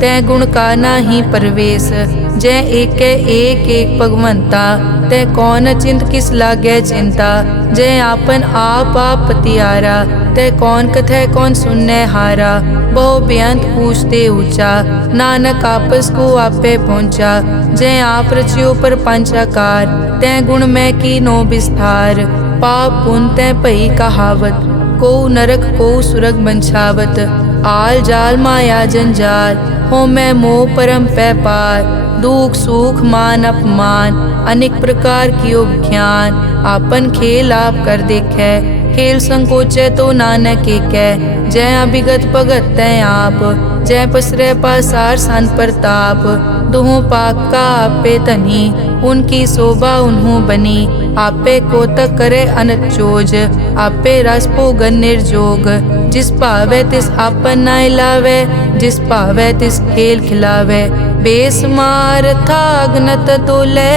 तै गुण का नाही परवेश। जय एक भगवंता, तै कौन चिंत किस लागे चिंता। जय आपन आप पतियारा, तै कौन कथै कौन सुनने हारा। बहु बेअंत पूछते ऊंचा, नानक आपस को आपे पहुँचा। जय आप रचियो पर पंचाकार, तै गुण में कीनो विस्तार। पाप पुन तै भई कहावत, को नरक को सुरग बंछावत। आल जाल माया जंजाल, हो मैं मोह परम पै पार। दुख सुख मान अपमान, अनेक प्रकार कियो विख्यान। आपन खेल आप कर देखे, खेल संकोचे तो नानक एकै। जय अभिगत भगत तै आप, जय पसरे पासार सन प्रताप। दुहों पाक का आपे तनी, उनकी शोभा उन्हों बनी। आपे कोतक करे अनत चोज, आपे रस भोगन निर्जोग। जिस भावे तिस आपन नाय लावे, जिस भावे तिस खेल खिलावे। बेसमार था अगनत तोले,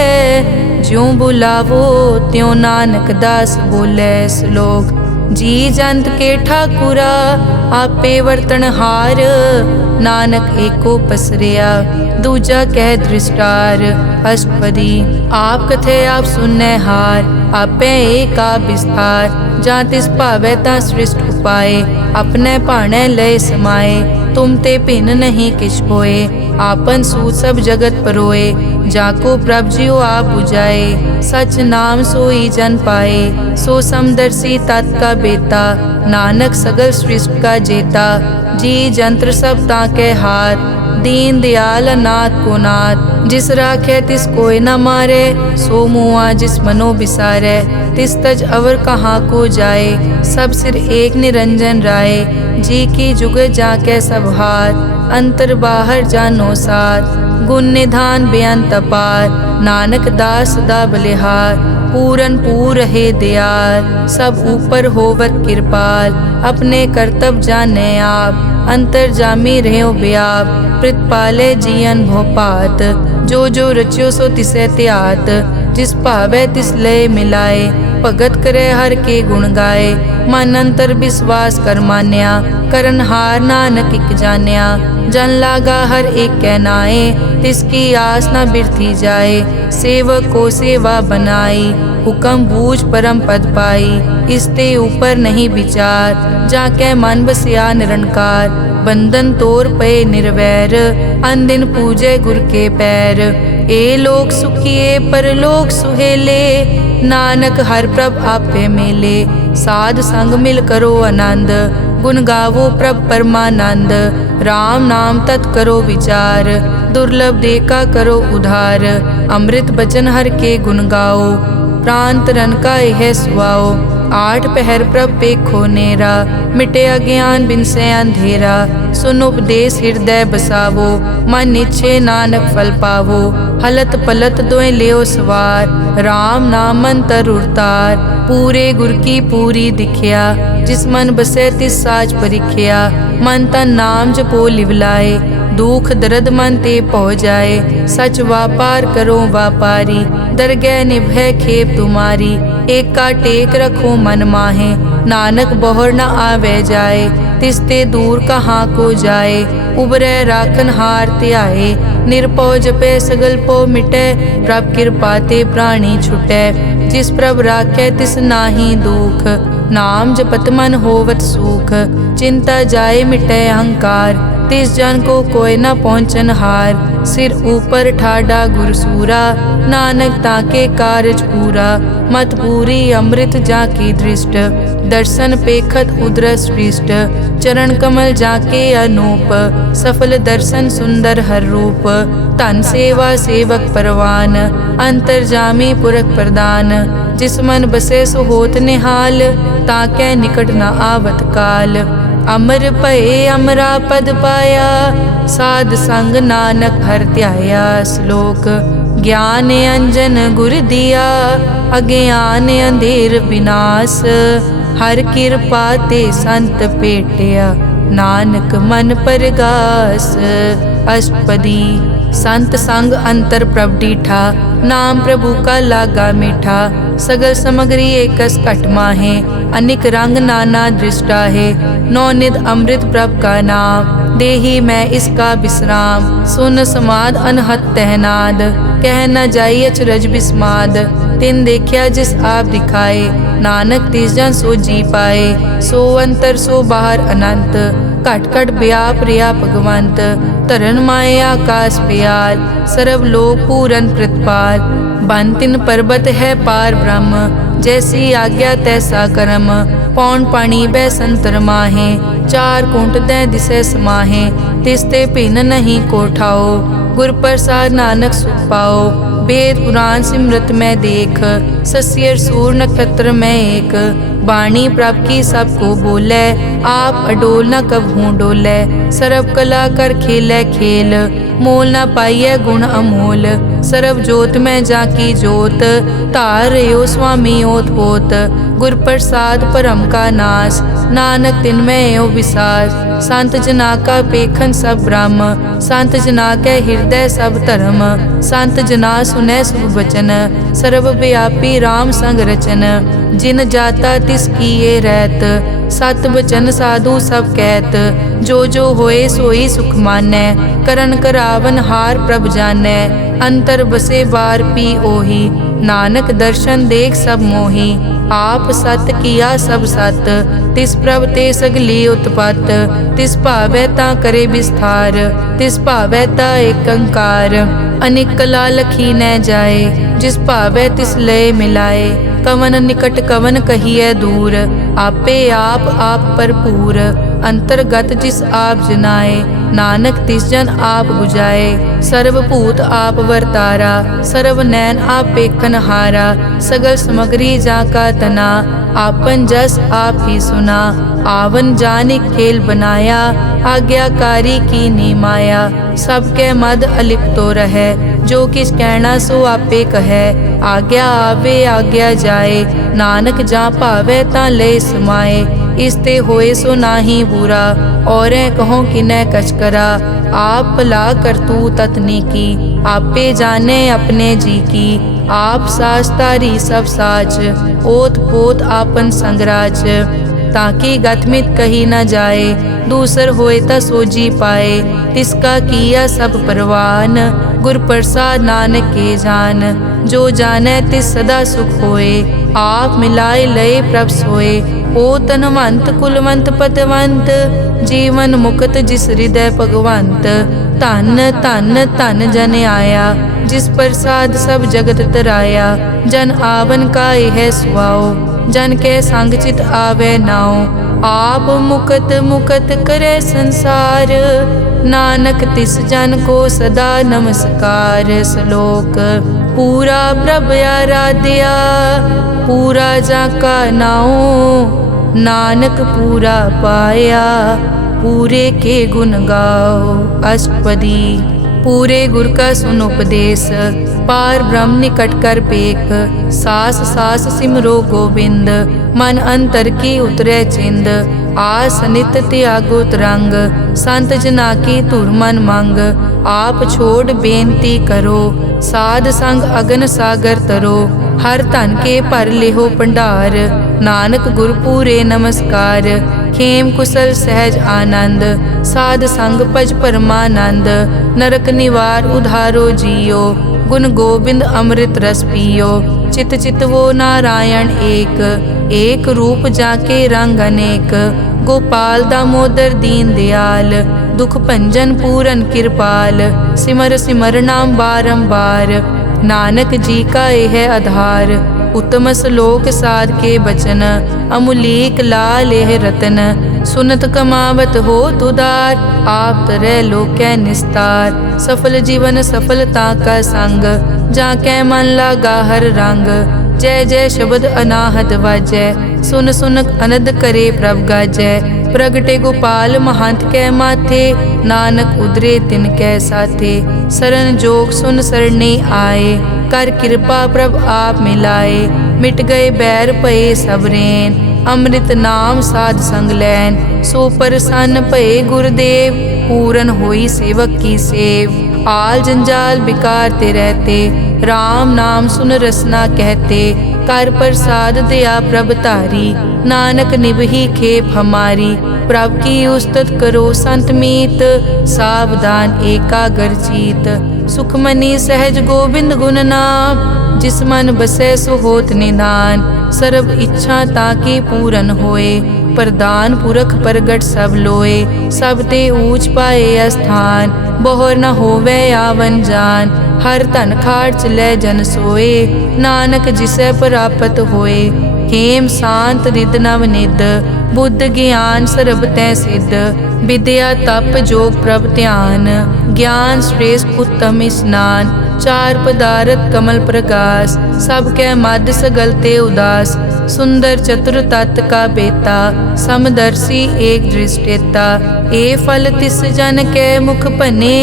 ज्यों बुलावो त्यों नानक दास बोले। श्लोक। जी जंत के ठाकुरा, आपे वर्तनहार। नानक एको पसरिया, दूजा कह दृष्टार। अष्टपदी। आप कथे आप सुनने हार, आपे एक आप विस्तार। जा तिस भावे ता सृष्ट उपाय, अपने भाणे लय समाए। तुम ते भिन्न नहीं किछ होए, आपन सूत सब जगत परोए। जाको प्रभ जियो आप बुझाए, सच नाम सोई जन पाए। सो समदर्शी तत् का बेता, नानक सगल सृष्टि का जेता। जी जंत्र सब ताके हाथ, दीन दयाल अनाथ को नाथ। जिस राखे तिस कोई न मारे, सो मुआ जिस मनो बिसारे। तिस तज अवर कहाँ को जाए, सब सिर एक निरंजन राय। जी की जुग जाके सब हाथ, अंतर बाहर जानो साथ। गुण निधान बेअंत अपार, नानक दास सदा बलिहार। पूरन पूर है दयाल, सब ऊपर होवत कृपाल। अपने कर्तव्य जाने आप, अंतर जामी रहो व्याप। प्रतिपाले जियन भोपात, जो जो रचियो सो तिसे त्यात। जिस भावे तिस लय मिलाए, भगत करे हर के गुण गाए। मन अंतर विश्वास कर मान्या, करन हार नानक इक जान्या। जन लागा हर एक कै नाए, तिसकी आस न बिरथी जाए। सेवक को सेवा बनाई, हुक्म बूझ परम पद पाई। इसते ऊपर नहीं विचार, जाके मन बसिया निरंकार। बंधन तोर पे निर्वैर, अन दिन पूजे गुर के पैर। ए लोक सुखिए परलोक सुहेले, नानक हर प्रभ आपे मेले। साध संग मिल करो आनंद, गुण गावो प्रभ परमानंद। राम नाम तत् करो विचार, दुर्लभ देखा करो उधार। अमृत बचन हर के गुण गाओ, प्राण तरन का यह सुआओ। आठ पहर प्रभ पेखो नेरा, मिटे अज्ञान बिन से अंधेरा। सुन उपदेश हृदय बसावो, मन इच्छे नानक फल पावो। हलत पलत दोए लियो सवार, राम नाम अंतर उरतार। पूरे गुर की पूरी दिखिया, जिस मन बसे तिस साज परिख्या। मन तन नाम जपो लिवलाए, दुख दर्द मन ते पौ जाए। सच व्यापार करो व्यापारी, दरगह निभै खेप तुम्हारी। एक का टेक रखो मन माहे, नानक बहुर न आवे जाए। तिसते दूर कहाँ को जाए, उबरे राखन हार त्याए। निरपौ जपे सगल पो मिटे, प्रभ कृपा ते प्राणी छुटे। जिस प्रभ राखे तिस नाही दुख, नाम जपत मन होवत सुख। चिंता जाए मिटे अहंकार, तिस जन को कोई न पहुँचन हार। सिर ऊपर ठाडा गुर सूरा, नानक ताके कारज पूरा। मत पूरी अमृत जाकी दृष्ट, दर्शन पेखत उदरस पृष्ठ। चरण कमल जाके अनूप, सफल दर्शन सुंदर हर रूप। तन सेवा सेवक परवान, अंतर जामी पुरख प्रदान। जिस मन बसे सो होत निहाल, ताके निकट न आवत काल। अमर भये अमरा पद पाया, साध संग नानक हर ध्याया। श्लोक ज्ञान अंजन गुर दिया, अज्ञान अंधेर विनाश। हर कृपा ते संत पेटिया, नानक मन परगास। अष्टपदी संत संग अंतर प्रभ डीठा, नाम प्रभु का लागा मीठा। सगल समग्री एकस घट माहे, अनिक रंग नाना दृष्टा है। नौनिध अमृत प्रभ का नाम, देही मैं इसका विश्राम। सुन समाद अनहत तहनाद, कह न जाई अचरज बिस्माद। तिन देखिया जिस आप दिखाए, नानक तिस जन सो जी पाए। सो अंतर सो बाहर अनंत, घट घट व्याप रिया भगवंत। धरन माए आकाश प्याल, सर्व लोक पूरन प्रतिपाल। बन तिन पर्वत है पार ब्रह्म, जैसी आज्ञा तैसा कर्म। पौन पानी बै संतर माहे, चार कुंट दै दिसे समाहे। तिसते भिन्न नहीं कोठाओ, गुर प्रसाद नानक सुख पाओ। वेद पुराण सिमरत में देख, सस्यर सूर नक्षत्र में एक। वाणी प्रभ की सबको बोले, आप अडोल न कबहूँ डोले। सर्व कला कर खेले खेल, मोल न पाइये गुण अमोल। सर्व जोत में जाकी जोत, तार रहो स्वामी ओत पोत। गुर प्रसाद परम का नाश, नानक तिन में यो विसास। संत जना का पेखन सब ब्रह्म, संत जना के हृदय सब धर्म। संत जना सुनै शुभ वचन, सर्व व्यापी राम संग रचन। जिन जाता तिस की ये रहत, सत वचन साधु सब कहत। जो जो होए सोई सुख मानै, करन करावन हार प्रभ जानै। अंतर बसे बार पी ओही, नानक दर्शन देख सब मोही। आप सत किया सब सत, तिस प्रभ ते सगली उत्पत। तिस भावै ता करे विस्तार, तिस भावै ता एकंकार। अनेक कला लखी न जाए, जिस भावै तिस लय मिलाए। कवन निकट कवन कहिए दूर, आपे आप भरपूर। अंतर्गत जिस आप जनाए, नानक तिस जन आप बुझाए। सर्वभूत आप वर्तारा, सर्व नैन आप पेखन हारा। सगल समग्री जाका तना, आपन जस आप ही सुना। आवन जाने खेल बनाया, आज्ञाकारी की नी माया। सबके मद अलिप्तो रहे, जो किस कहना सो आपे कहे। आज्ञा आवे आज्ञा जाए, नानक जा भावे ता ले समाए। इसते होए सो नाही बुरा, और कहो किनै कछ करा। आप भला करतू ततनी की, आपे जाने अपने जी की। आप साच तारी सब साच, ओत पोत आपन संगराज। ताकि गतमित कही न जाए, दूसर होए ता सोजी पाए। तिसका किया सब परवान, गुर प्रसाद नानक के जान। जो जाने तिस सदा सुख होए, आप मिलाए लय प्रभ सोए। ओ तनवंत कुलवंत पतवंत, जीवन मुक्त जिस हृदय भगवंत। धन धन धन जन आया, जिस प्रसाद सब जगत तराया। जन आवन का यह सुआओ, जन के संग चित आवे नाओ। आप मुकत मुकत करे संसार, नानक तिस जन को सदा नमस्कार। श्लोक पूरा प्रभ आराध्या, पूरा जाका नाओ। नानक पूरा पाया, पूरे के गुण गाओ। अष्टपदी पूरे गुर का सुन उपदेश, पार ब्रह्म निकट कर पेख। सास सास सिमरो गोविंद, मन अंतर की उतरे चिंद। आस नित त्यागो तरंग, संत जना की धुर मन मंग। आप छोड़ बेनती करो, साध संग अगन सागर तरो। हर धन के भर लेहो भंडार, नानक गुर पूरे नमस्कार। खेम कुशल सहज आनंद, साध संग भज परमानंद। नरक निवार उधारो जियो, गुण गोविंद अमृत रस पियो। चित चित वो नारायण एक, एक रूप जाके रंग अनेक। गोपाल दामोदर दीन दयाल, दुख भंजन पूरन कृपाल। सिमर सिमर नाम बारंबार, नानक जी का यह आधार। उत्तम श्लोक साध के बचन, अमुलीक लाल यह रतन। सुनत कमावत हो तुदार, आप तरह लोकै निस्तार। सफल जीवन सफलता का संग, जाके मन लागा हर रंग। जय जय शब्द अनाहत वाजै, सुन सुन अनद करे प्रभ गाजै। प्रगटे गोपाल महंत कै माथे, नानक उदरे तिन कै साथे। सरन जोग सुन सरने आए, कर कृपा प्रभ आप मिलाए। मिट गए बैर भये सब रैन, अमृत नाम साध संग लैन। सो प्रसन्न भये गुरुदेव, पूरन होई सेवक की सेव। आल जंजाल बिकार ते रहते, राम नाम सुन रसना कहते। कर प्रसाद दया प्रभ धारी, नानक निभही खेप हमारी। प्रभ की उस्तत करो संत मीत, सावधान एकाग्र चीत। सुखमनी सहज गोबिंद गुण नाम, जिस मन बसै सो होत निदान। सर्ब इच्छा ताकी पूरन होए, प्रदान पुरख प्रगट सब लोए। सब ते ऊंच पाए अस्थान, बोहर न होवे आवन जान। हर धन खाट चलै जन सोए, नानक जिसै प्राप्त होए। हेम शांत रिद नव निद, बुद्ध ज्ञान सर्ब तै सिद्ध। विद्या तप जोग प्रभ ध्यान, ज्ञान श्रेष्ठ उत्तम स्नान। चार पदारथ कमल प्रकाश, सब कै मद सगल ते उदास। सुंदर चतुर तत् का बेता, समदर्शी एक दृष्टेता। ए फल तिस जन कै मुख भने,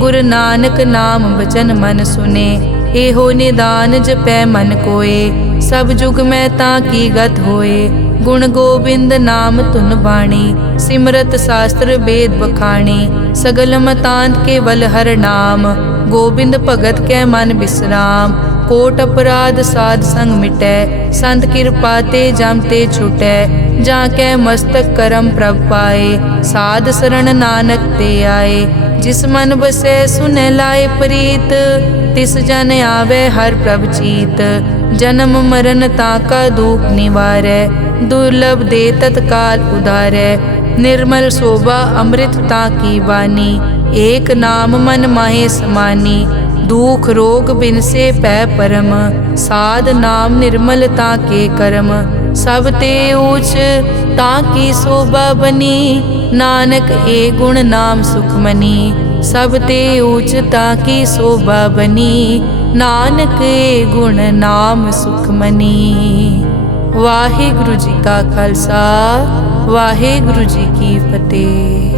गुरु नानक नाम बचन मन सुने। एहो निदान जपै मन कोय, सब जुग में ताकी गत होए। गुण गोबिंद नाम धुन बाणी, सिमरत शास्त्र वेद बखाणी। सगल मतांत केवल हर नाम, गोबिंद भगत कै मन विश्राम। कोट अपराध साध संग मिटै, संत कृपा ते जम ते छुटै। जाकै मस्तक करम प्रभ पाए, साध शरण नानक ते आए। जिस मन बसै सुनै लाए प्रीत, तिस जन आवे हर प्रभ चीत। जन्म मरण ताका दुख निवारै, दुर्लभ दे तत्काल उधारै। निर्मल शोभा अमृत ताकी वाणी, एक नाम मन माहे समानी। दुख रोग बिनसे पै परम, साध नाम निर्मल ताके करम। सब ते ऊच ताकी शोभा बनी, नानक ए गुण नाम सुखमनी। सब ते ऊच ताकी शोभा बनी, नानक ए गुण नाम सुखमनी। वाहिगुरु जी का खालसा, वाहिगुरु जी की फतेह।